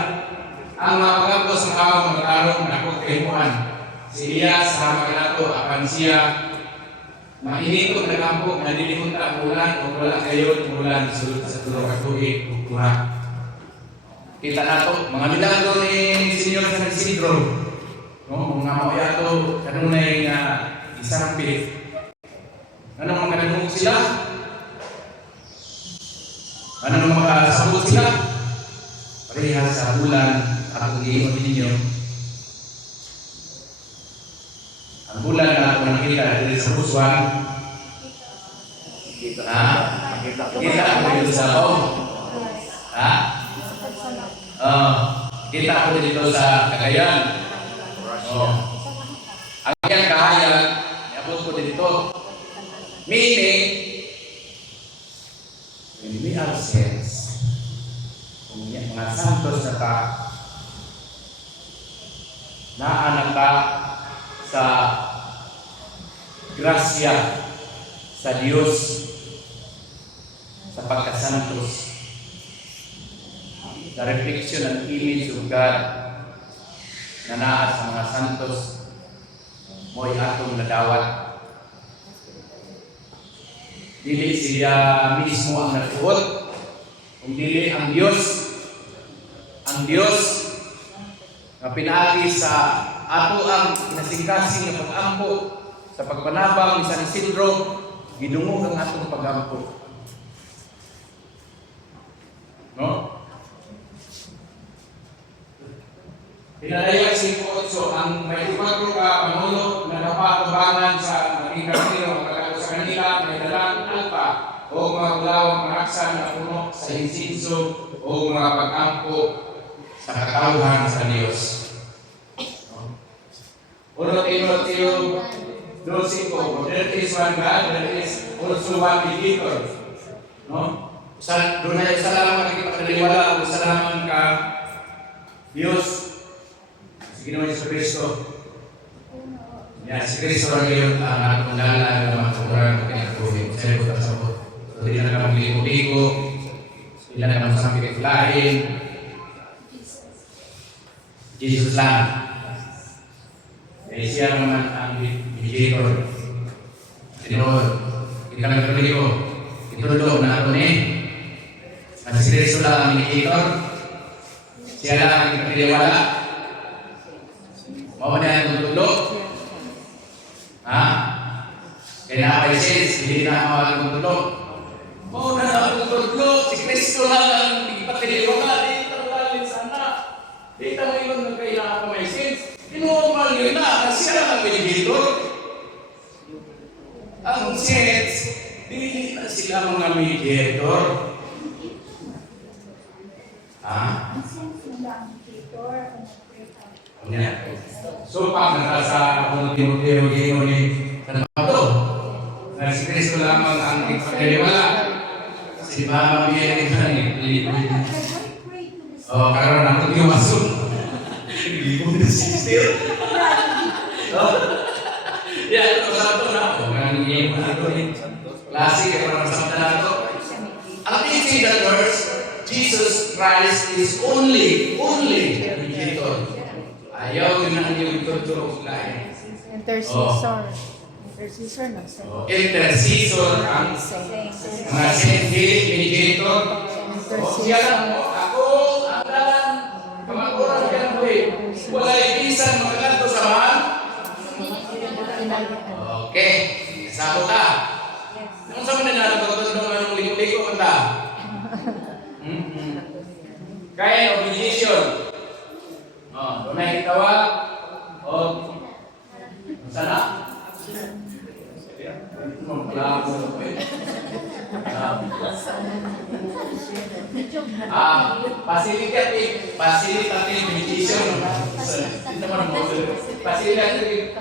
Ang mga pagkapos ng awang magkaroon na akong kahimuan. Si Elias sa mga nato, akan siya mainikot na kampo, nalilimunta ang ulan, o wala kayo ang ulan sa tulong at tuig, kukuha. Kita nato, mga milagro ni Senyor San Isidro. No, mga mayato, kanunay nga isarapit. Ano mga kanunong sila? Ano mga sabot sila? Parehas sa bulan at iingon ninyo. Ang bulan na ako nakita dito sa Busuan. Kita ako dito sa loob. Kita ako dito sa Cagayan. Ang iyang kahayan, iabot ko dito. Meaning, when we are saints, kung mga santos na ta, naanak ta sa grasya sa Diyos, sa pagkasantos, the reflection and image of God na naa sa mga santos, mo'y atong nadawat. Dili siya mismo ang nagtuot, kung dili ang Diyos na pinaagi sa ato ang nasingkasing na pag-ampo sa pagpanabang ni San Isidro, gidungog ang atong pag-ampo. No? Pinadaya si Potso ang may ipagro ka Pangulo na napatubangan sa maging kapatiro ang sa kanila may dalang alpa o mga bulawang maraksan na puno sa insinso o mga pag-ampo sa katauhan sa Diyos. Uno Timoteo 2:5, there is one God, there is also one mediator. No? Doon na isa lamang nakipagkaliwala o isa lamang ka Diyos. Sige naman sa Kristo. Yan, si Kristo lang yun ang atong lala ng mga kakurang na pinagpuhin. Sa iyo at sabot. So, hindi na naman ligo-ligo. Hindi na naman sa pikit-lain. Jesus lang. Eh, siya naman ang mediator. Tinod. Kita nagpapaligo. Itulog na ako ni. At si Kristo lang ang mediator. Siya lang ang ipagkaliwala. Mau na yung tutulog? Kaya na-appreciate, hindi na ang tutulog. Mau na ang tutulog, si Kristo lang ang ipagkaliwala. Dito lang sana. Dito ngayon na kailangan ko may sense. Pinumal yun na, kasi siya lang ang mediator. Ang sense, hindi na sila mga mediator. Ang sense nila ang mediator. So, pag nasa akong Timoteo ni Tanmato, na si Kristo lamang ang ipagkaliwala, si Mama Mary ni karoon ako yung masuk. Hindi ko na sister. Yan, ito sa ito na ako. Kaya yung ito ni klase, kaya parang sa ito na ito. Ang teaching that verse, Jesus Christ is only mediator. Ayaw yun ang yung tutulog lain. Intercessor. Intercessor na sa. Intercessor ang mga saint mediator. Siya lang mo, ako ang dalang pamaguran ng buhay. Wala ibisan magkakanto sa mahal. Okay, sabo ka. Nung sa mga nalagotondong anong ligo-ligo kanta? Kaya obligation. Doon na itawag o sana? Facilitative mediation. Facilitative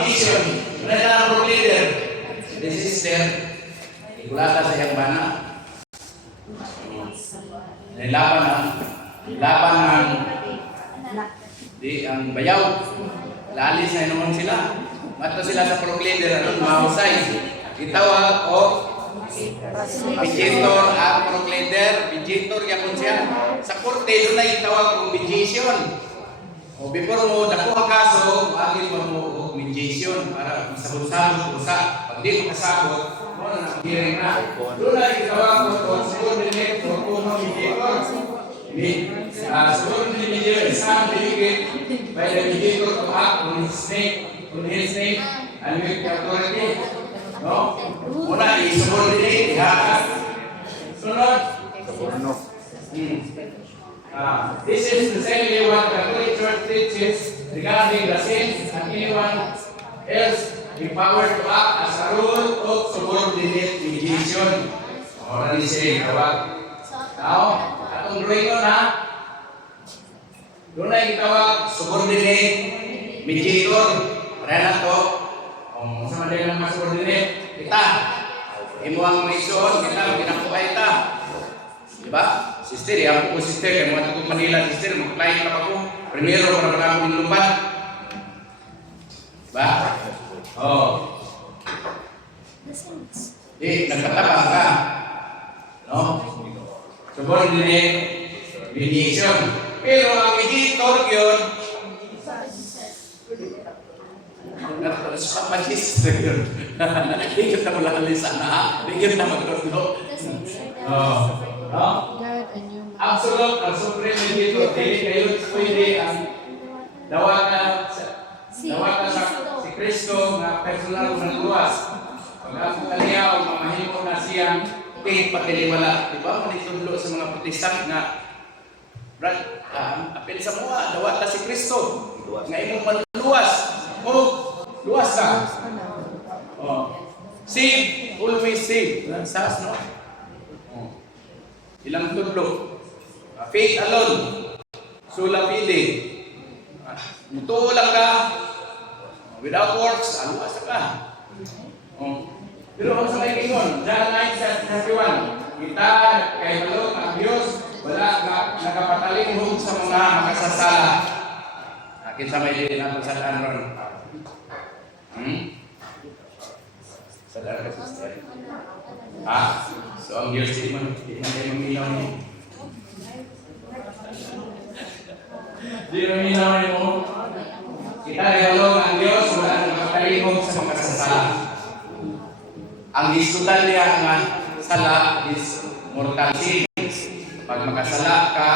mediation. Mereka pro leader. This is their ikulata sa yang bana. Laban ng di ang bayaw. Lalis na naman sila. Mato sila sa pro leader ano mahusay. Itawag o mediator ang pro leader, mediator yapon siya. Sa korte doon na itawag kong mediation. O before mo dako ang kaso, agad mo mediation para masabot-sabot usa. Pag di mo kasabot, mo na hearing na. Doon na itawag ko subordinate or co-mediator. Subordinate mediator is not delegated by the mediator to act on his name and with authority. No? Muna i-subordinate, ihakas. Sunod. This is the same way what the Catholic Church teaches regarding the saints and anyone else empowered to act as a rule of subordinate mediation. Or ni say, tawag. Now, atong drawing na, doon na itawag subordinate mediator. Para na to, kung sa madali ng mga subordinate, kita, imo ang mission, kita, ginakuha ita. Diba? Sister, ako po sister, kaya mga tukong Manila, sister, mag-client na ako. Primero, para wala akong lumban. Diba? Oo. Nagkatabang ka. No? Subordinate mediation. Pero ang mediator yun, magister yun. Di kita malalali sana. Di kita magtutlo. No? Absolute ang supreme mediator. Dili kayo pwede ang dawatan sa si Kristo na personal ng luwas. Pag ako kaniya o mamahimo na siyang tingin patiliwala. Diba? Manitudlo sa mga protestant na apel sa mga dawata si Kristo. Nga imong maluwas. O luwas ka. Save, always save. Sas, no? Ilang tudlo. Faith alone. Sola fide. Mutuo lang ka. Without works, aluwas ka. Pero kung sa may kingon, John 9:31, kita kay balong ang Diyos, wala nagapatalinghog sa mga makasasala. Akin sa may din natin sa Anron. Sadar ka, sister. So ang Diyos di man kayo maminaw niyo. Di maminaw niyo mo. Kita nagawalong ang Diyos, wala nagpapalimog sa mga kasasala. Ang diskutan niya nga sala is mortal sin. Pag makasala ka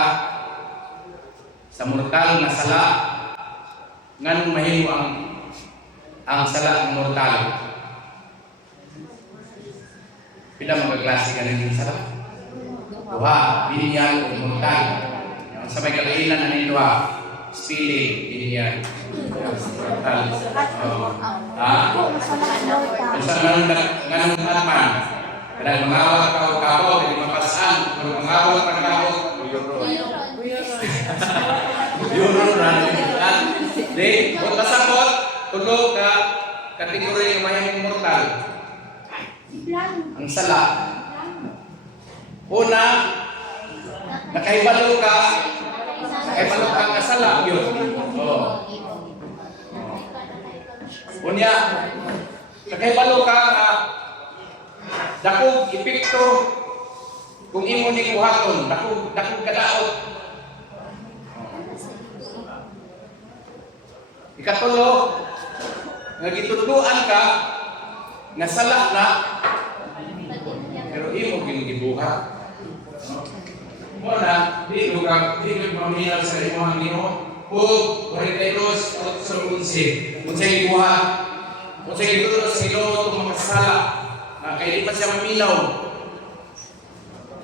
sa mortal na sala, nganong mahimo ang sala ng mortal? Pila mga klase ka ng sala? Duha, binyag o mortal. Sa may kalainan na ng duha, spilling, binyag. Mortal. Sa nganong atman, kadang mangawag ka o kapo, hindi mapasaan. Kung mangawag ka kapo, yuro na. Di, kung kasabot, tulog ka, kategori ng mayamong mortal. Ang sala. Una, nakaibalo ka nga sala, yun. Unya, nakaibalo ka nga dakog epekto kung imo ni buhaton, dakog kadaot. Ikatulo, nagitudluan ka nga sala na pero imo gibuhat. Muna, di maminaw sa imong Ginoo. Hug 42:11. Unsay gibuhat? Unsay gitudlo sa Ginoo tong mga sala na kay di pa siya maminaw.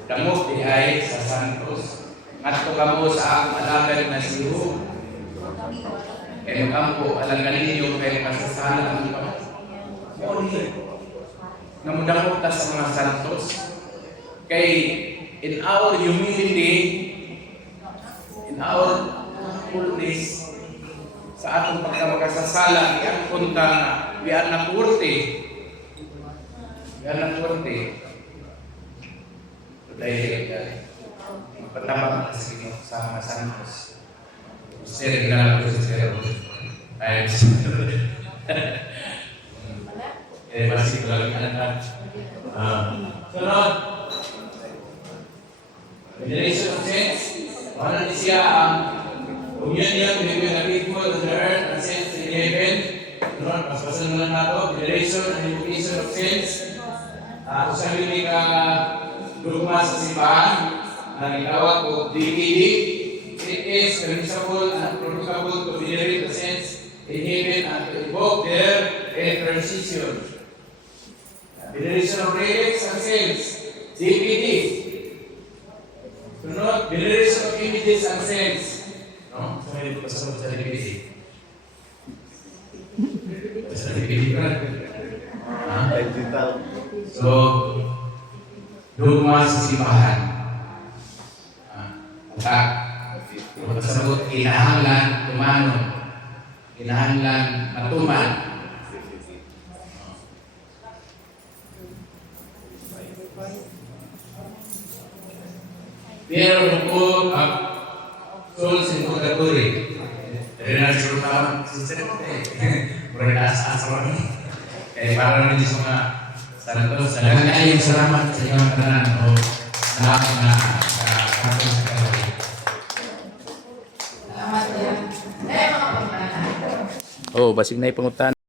Damo diay sa Santos. Ngadto kamo sa akong alagad na si Hu. Kaya kampo alang ganinyo kay makasasala ang iba. namudamot ta sa mga santos. Kay in our humility, in our humbleness, sa atong pagkamakasasala, iyan punta nga, we are not worthy. We are not worthy. Dahil magpatabang na sa inyo sa mga santos. Sir, ginala ko sa sir. Ay, masih lagi anak. Sunod. Generation of saints. Mana di siya ang communion between the people of the earth and saints in heaven. Sunod, pasasan lang nato. Generation and education of saints. Ako sa hindi ka dugma sa simbahan na gitawag ko DPD. It is permissible and provocable to venerate the saints in heaven and to invoke their intercession. Veneration of relics and saints, DPD. Sunod, veneration of images and saints. No? So, may pasabot sa DPD. Sa DPD pa rin. So, dugma sa simbahan. Pasabot, kinahanglan tumanon. Kinahanglan matuman. Pero po ang souls in purgatory. Dari na siguro tawag si Sirete. Berdas asal. Para naman sa mga santos. Daghang kayong salamat sa inyong tanan o salamat na kapatid sa kawali. Salamat yan. Mga pangutanan. Oh, basig na ipangutan.